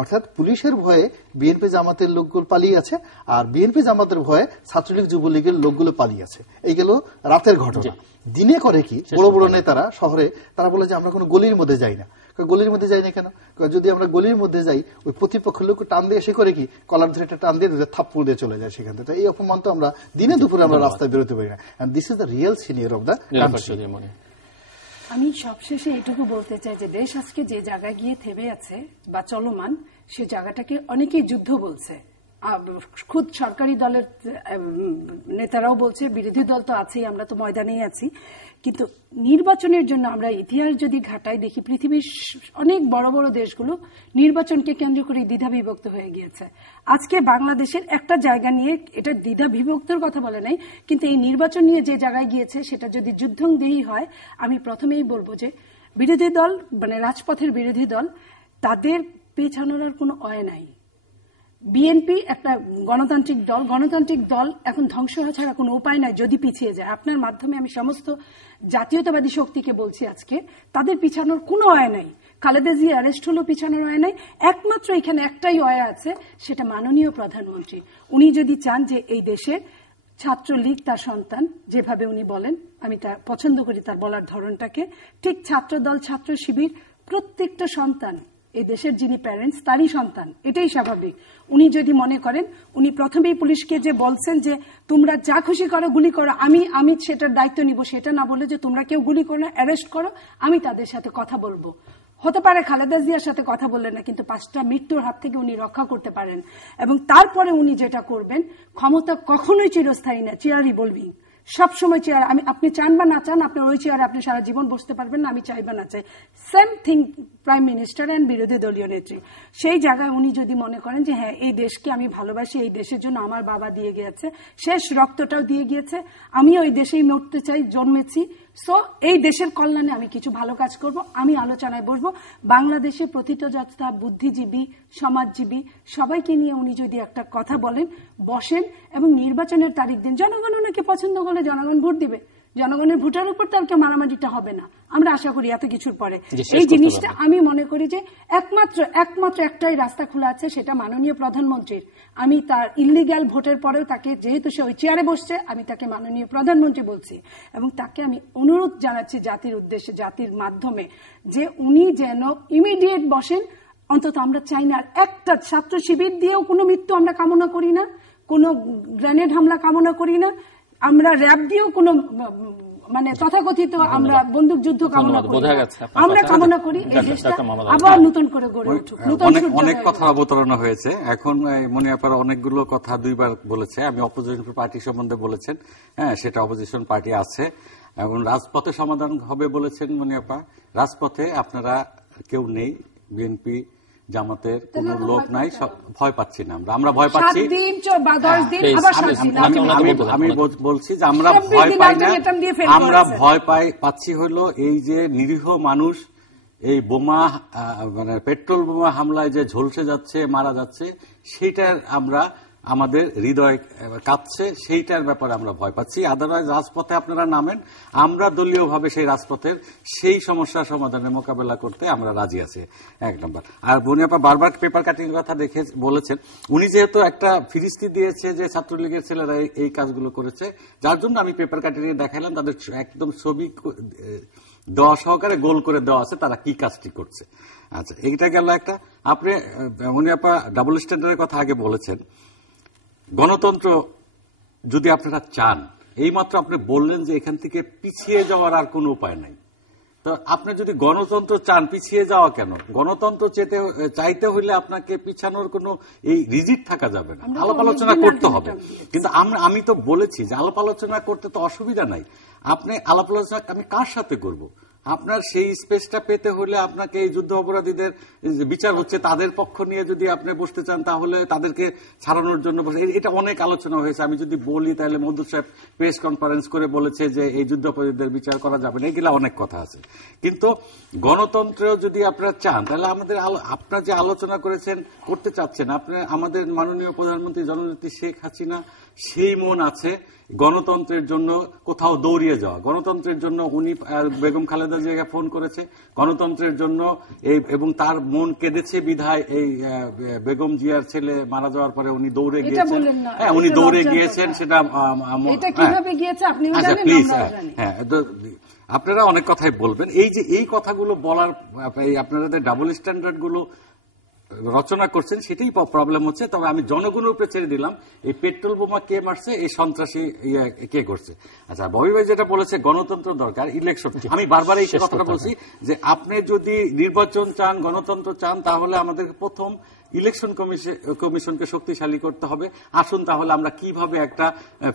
অর্থাৎ পুলিশের ভয়ে বিএনপি জামাতের লোকগুলো পালিয়ে আছে, আর বিএনপি জামাতের ভয়ে ছাত্রলীগ যুবলীগের লোকগুলো পালিয়ে আছে। এই গেল রাতের ঘটনা। দিনে করে কি বড় বড় নেতারা শহরে তারা বলে যে আমরা কোনো গলির মধ্যে যাই না। গলির মধ্যে যাই না কেন? যদি আমরা গলির মধ্যে যাই ওই প্রতিপক্ষের লোক টান দিয়ে এসে করে কি কলার ধরে একটা টান দিয়ে থাপ্পড় দিয়ে চলে যায় সেখান থেকে। এই অপমান তো আমরা দিনে দুপুরে আমরা রাস্তায় বেরোতে পারি না। And this is the real scenario of the country. আমি সবশেষে এইটুকু বলতে চাই যে দেশ আজকে যে জায়গায় গিয়ে থেমে আছে বা চলমান, সে জায়গাটাকে অনেকেই যুদ্ধ বলছে। খুদ সরকারি দলের নেতারাও বলছে, বিরোধী দল তো আছেই, আমরা তো ময়দানেই আছি। কিন্তু নির্বাচনের জন্য আমরা ইতিহাস যদি ঘাটাই দেখি, পৃথিবীর অনেক বড় বড় দেশগুলো নির্বাচনকে কেন্দ্র করে দ্বিধা বিভক্ত হয়ে গিয়েছে। আজকে বাংলাদেশের একটা জায়গা নিয়ে, এটা দ্বিধা বিভক্তর কথা বলে নাই, কিন্তু এই নির্বাচন নিয়ে যে জায়গায় গিয়েছে সেটা যদি যুদ্ধংদেহী হয়, আমি প্রথমেই বলবো যে বিরোধী দল মানে রাজপথের বিরোধী দল তাদের পেছানোর আর কোনো অয় নাই। বিএনপি একটা গণতান্ত্রিক দল, গণতান্ত্রিক দল এখন ধ্বংস হওয়া ছাড়া কোনো উপায় নাই যদি পিছিয়ে যায়। আপনার মাধ্যমে আমি সমস্ত জাতীয়তাবাদী শক্তিকে বলছি আজকে তাদের পিছানোর কোনো অয় নাই। খালেদা জিয়া অ্যারেস্ট হলো, পিছানোর অয় নাই। একমাত্র এখানে একটাই অয় আছে, সেটা মাননীয় প্রধানমন্ত্রী। উনি যদি চান যে এই দেশে ছাত্রলীগ তার সন্তান, যেভাবে উনি বলেন আমি তা পছন্দ করি তার বলার ধরনটাকে, ঠিক ছাত্রদল ছাত্র শিবির প্রত্যেকটা সন্তান এই দেশের যিনি প্যারেন্টস তারই সন্তান, এটাই স্বাভাবিক। উনি যদি মনে করেন, উনি প্রথমেই পুলিশকে যে বলছেন যে তোমরা যা খুশি করো গুলি করো, আমি সেটার দায়িত্ব নিব, সেটা না বলে যে তোমরা কেউ গুলি করো না, অ্যারেস্ট করো, আমি তাদের সাথে কথা বলবো। হতে পারে খালেদা জিয়ার সাথে কথা বললেন না, কিন্তু 5টা মৃত্যুর হাত থেকে উনি রক্ষা করতে পারেন। এবং তারপরে উনি যেটা করবেন, ক্ষমতা কখনোই চিরস্থায়ী না, চেয়ার রিভলভিং, সবসময় চেয়ার। আপনি চান বা না চান, আপনার ওই চেয়ারে আপনি সারা জীবন বসতে পারবেন না, আমি চাই বা না চাই। Same thing prime minister and বিরোধী দলীয় নেত্রী। সেই জায়গায় উনি যদি মনে করেন যে হ্যাঁ এই দেশকে আমি ভালোবাসি, এই দেশের জন্য আমার বাবা দিয়ে গিয়েছে, শেষ রক্তটাও দিয়ে গিয়েছে, আমিও এই দেশেই মরতে চাই, জন্মেছি, সো এই দেশের কল্যাণে আমি কিছু ভালো কাজ করব, আমি আলোচনায় বসবো। বাংলাদেশে প্রথিতযশা বুদ্ধিজীবী, সমাজজীবী সবাইকে নিয়ে উনি যদি একটা কথা বলেন, বসেন এবং নির্বাচনের তারিখ দিন। জনগণ ওনাকে পছন্দ করলে জনগণ ভোট দিবে, জনগণের ভোটের উপর তার কেউ মারামারিটা হবে না, আমরা আশা করি এত কিছুর পরে। এই জিনিসটা আমি মনে করি যে একমাত্র একটাই রাস্তা খোলা আছে, সেটা মাননীয় প্রধানমন্ত্রীর। আমি তার ইল্লিগ্যাল ভোটের পরেও তাকে, যেহেতু সে ওই চেয়ারে বসছে, আমি তাকে মাননীয় প্রধানমন্ত্রী বলছি এবং তাকে আমি অনুরোধ জানাচ্ছি জাতির উদ্দেশ্যে, জাতির মাধ্যমে, যে উনি যেন ইমিডিয়েট বসেন। অন্তত আমরা চাই না একটা ছাত্র শিবির দিয়েও কোনো মৃত্যু আমরা কামনা করি না, কোনো গ্রেনেড হামলা কামনা করি না, আমরা র্যাব দিয়েও কোনো মানে তথাকথিত আমরা বন্দুক যুদ্ধ কামনা করি, আমরা কামনা করি এই দেশটা আবার নতুন করে গড়ে উঠুক। অনেক কথা অবতারণা হয়েছে, এখন মনে আপনারা অনেকগুলো কথা দুইবার বলেছে। আমি অপোজিশন পার্টি সম্বন্ধে বলেছেন, হ্যাঁ সেটা অপোজিশন পার্টি আছে এবং রাজপথে সমাধান হবে বলেছেন মনে আপা। রাজপথে আপনারা কেউ নেই, বিএনপি জামাতের কোন লোক নাই, ভয় পাচ্ছি না আমরা ভয় পাচ্ছি। আমি বলছি যে আমরা ভয় পাই না, আমরা ভয় পাচ্ছি হলো এই যে নিরীহ মানুষ এই বোমা মানে পেট্রোল বোমা হামলায় যে ঝলসে যাচ্ছে, মারা যাচ্ছে, সেইটার আমরা আমাদের হৃদয় কাঁপছে, সেইটার ব্যাপারে আমরা ভয় পাচ্ছি। আদারওয়াইজ রাজপথে আপনারা নামেন, আমরা দলীয়ভাবে সেই রাজপথের সেই সমস্যা সমাধানের মোকাবেলা করতে আমরা রাজি আছি, 1 নম্বর। আর বনিয়াপা বারবার পেপার কাটিং কথা দেখে বলেছেন, উনি যেহেতু একটা ফিরিস্তি দিয়েছে যে ছাত্রলীগের ছেলেরা এই কাজগুলো করেছে, যার জন্য আমি পেপার কাটিং দেখাইলাম, তাদের একদম ছবি দেওয়া সহকারে গোল করে দেওয়া আছে তারা কি কাজটি করছে। আচ্ছা, এইটা গেল একটা। আপনি বনিয়াপা ডাবল স্ট্যান্ডার্ডের কথা আগে বলেছেন। গণতন্ত্র যদি আপনারা চান, এইমাত্র আপনি বললেন যে এখান থেকে পিছিয়ে যাওয়ার আর কোনো উপায় নাই, তো আপনি যদি গণতন্ত্র চান, পিছিয়ে যাওয়া কেন? গণতন্ত্র চাইতে হইলে আপনাকে পিছানোর কোনো এই রিজিট থাকা যাবে না, আলাপ আলোচনা করতে হবে। কিন্তু আমি তো বলেছি যে আলাপ আলোচনা করতে তো অসুবিধা নাই, আপনি আলাপ আলোচনা আমি কার সাথে করব? আপনার সেই স্পেসটা পেতে হলে আপনাকে এই যুদ্ধ অপরাধীদের বিচার হচ্ছে তাদের পক্ষ নিয়ে যদি আপনি বসতে চান তাহলে তাদেরকে ছাড়ানোর জন্য এটা অনেক আলোচনা হয়েছে। আমি যদি বলি তাহলে মওদুদ সাহেব প্রেস কনফারেন্স করে বলেছে যে এই যুদ্ধ অপরাধীদের বিচার করা যাবে না, এগুলা অনেক কথা আছে। কিন্তু গণতন্ত্রেও যদি আপনারা চান তাহলে আমাদের আপনারা যে আলোচনা করেছেন করতে চাচ্ছেন, আপনার আমাদের মাননীয় প্রধানমন্ত্রী জননেত্রী শেখ হাসিনা সেই মন আছে গণতন্ত্রের জন্য কোথাও দৌড়িয়ে যাওয়া। গণতন্ত্রের জন্য উনি বেগম খালেদা জিয়াকে ফোন করেছে, গণতন্ত্রের জন্য এবং তার মন কেঁদেছে বিধায় এই বেগম জিয়ার ছেলে মারা যাওয়ার পরে উনি দৌড়ে গিয়েছেন। হ্যাঁ, উনি দৌড়ে গিয়েছেন, সেটা আচ্ছা প্লিজ, হ্যাঁ আপনারা অনেক কথাই বলবেন। এই যে এই কথাগুলো বলার আপনাদের ডাবল স্ট্যান্ডার্ড গুলো রচনা করছেন সেটাই প্রবলেম হচ্ছে। তবে আমি জনগণের উপরে ছেড়ে দিলাম এই পেট্রোল বোমা কে মারছে, এই সন্ত্রাসী কে করছে। আচ্ছা, ববি ভাই যেটা বলেছে গণতন্ত্র দরকার, ইলেকশন, আমি বারবার এই কথাটা বলছি যে আপনি যদি নির্বাচন চান, গণতন্ত্র চান, তাহলে আমাদের প্রথম ইলেকশন কমিশনকে শক্তিশালী করতে হবে। আসুন তাহলে আমরা কিভাবে একটা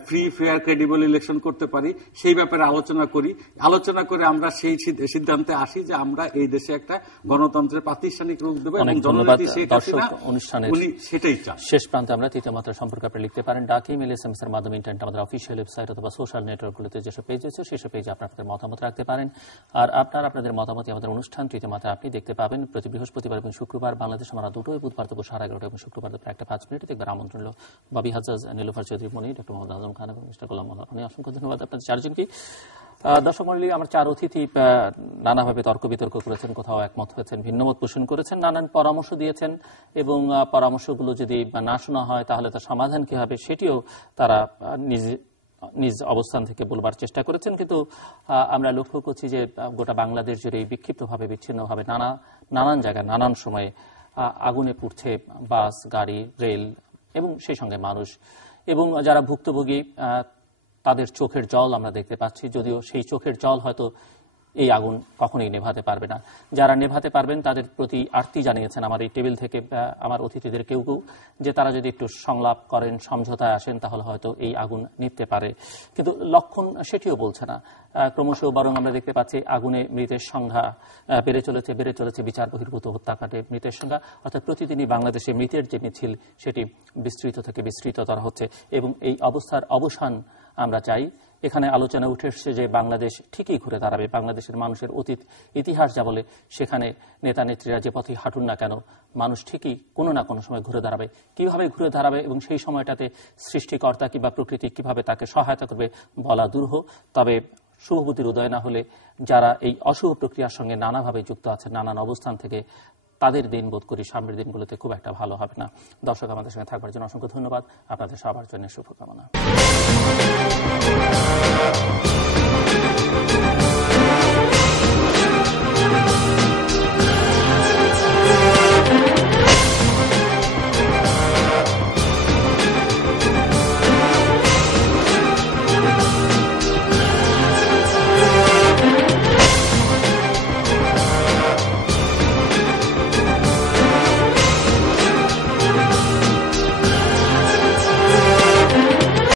ফ্রি ফেয়ার ক্রেডিবল ইলেকশন করতে পারি সেই ব্যাপারে আলোচনা করি। আলোচনা করে আমরা সেই সিদ্ধান্তে আসি যে আমরা এই দেশে একটা গণতন্ত্রের প্রাতিষ্ঠানিক রূপ দেবো এবং জননেত্রী শেখ হাসিনা উনি সেটাই চান। শেষ প্রান্তে আমরা তৃতীয় মাত্রা সম্পর্কে আপনি লিখতে পারেন ডাক, ইমেল, SMS এর মাধ্যমে, ইন্টারনেট, আমাদের অফিসিয়াল ওয়েবসাইট অথবা সোশ্যাল নেটওয়ার্কগুলোতে যেসব পেজ আছে সেসব পেজে আপনাদের মতামত রাখতে পারেন। আর আপনাদের মতামত আমাদের অনুষ্ঠান তৃতীয় মাত্রা আপনি দেখতে পাবেন প্রতি বৃহস্পতিবার এবং শুক্রবার বাংলাদেশ আমরা দুটোই, বুধবার দুপুর 11:30 এবং শুক্রবার দুপুর 1:05 দেখবার আমন্ত্রণ হল ববি হাজ্জাজ, নীলুফার চৌধুরী মনি, ডক্টর মোহাম্মদ আজম খান এবং মিস্টার গোলাম মোল্লা। অসংখ্য ধন্যবাদ আপনাদের চারজনকে। দর্শক মণ্ডলী, আমার চার অতিথি নানাভাবে তর্ক বিতর্ক করেছেন, কোথাও একমত হয়েছেন, ভিন্নমত পোষণ করেছেন, নানান পরামর্শ দিয়েছেন এবং পরামর্শগুলো যদি না শোনা হয় তাহলে তার সমাধান কি হবে সেটিও তারা নিজ অবস্থান থেকে বলবার চেষ্টা করেছেন। কিন্তু আমরা লক্ষ্য করছি যে গোটা বাংলাদেশ জুড়ে বিক্ষিপ্তভাবে বিচ্ছিন্নভাবে নানান জায়গায় নানান সময়ে আগুনে পুড়ছে বাস, গাড়ি, রেল এবং সেই সঙ্গে মানুষ, এবং যারা ভুক্তভোগী তাদের চোখের জল আমরা দেখতে পাচ্ছি, যদিও সেই চোখের জল হয়তো এই আগুন কখনোই নেভাতে পারবে না। যারা নেভাতে পারবেন তাদের প্রতি আর্তি জানিয়েছেন আমার এই টেবিল থেকে আমার অতিথিদের কেউ কেউ, যে তারা যদি একটু সংলাপ করেন, সমঝোতায় আসেন তাহলে হয়তো এই আগুন নিভতে পারে। কিন্তু লক্ষণ সেটিও বলছে না, ক্রমশ বরং আমরা দেখতে পাচ্ছি আগুনে মৃতের সংখ্যা বেড়ে চলেছে বিচার বহির্ভূত হত্যাকাণ্ডে মৃতের সংখ্যা, অর্থাৎ প্রতিদিনই বাংলাদেশে মৃতের যে মিছিল সেটি বিস্তৃত থেকে বিস্তৃততর হচ্ছে এবং এই অবস্থার অবসান আমরা চাই। এখানে আলোচনা উঠে এসছে যে বাংলাদেশ ঠিকই ঘুরে দাঁড়াবে, বাংলাদেশের মানুষের অতীত ইতিহাস যা বলে সেখানে নেতা নেত্রীরা যে পথে হাঁটুন না কেন মানুষ ঠিকই কোনো না কোনো সময় ঘুরে দাঁড়াবে। কিভাবে ঘুরে দাঁড়াবে এবং সেই সময়টাতে সৃষ্টিকর্তা কিংবা প্রকৃতি কিভাবে তাকে সহায়তা করবে বলা দুরূহ। তবে শুভবুদ্ধির উদয় না হলে যারা এই অশুভ প্রক্রিয়ার সঙ্গে নানাভাবে যুক্ত আছেন নানান অবস্থান থেকে, তাদের দিন বোধ করি সামনের দিনগুলোতে খুব একটা ভালো হবে না। দর্শক, আমাদের সঙ্গে থাকবার জন্য অসংখ্য ধন্যবাদ, আপনাদের সবার জন্য শুভকামনা।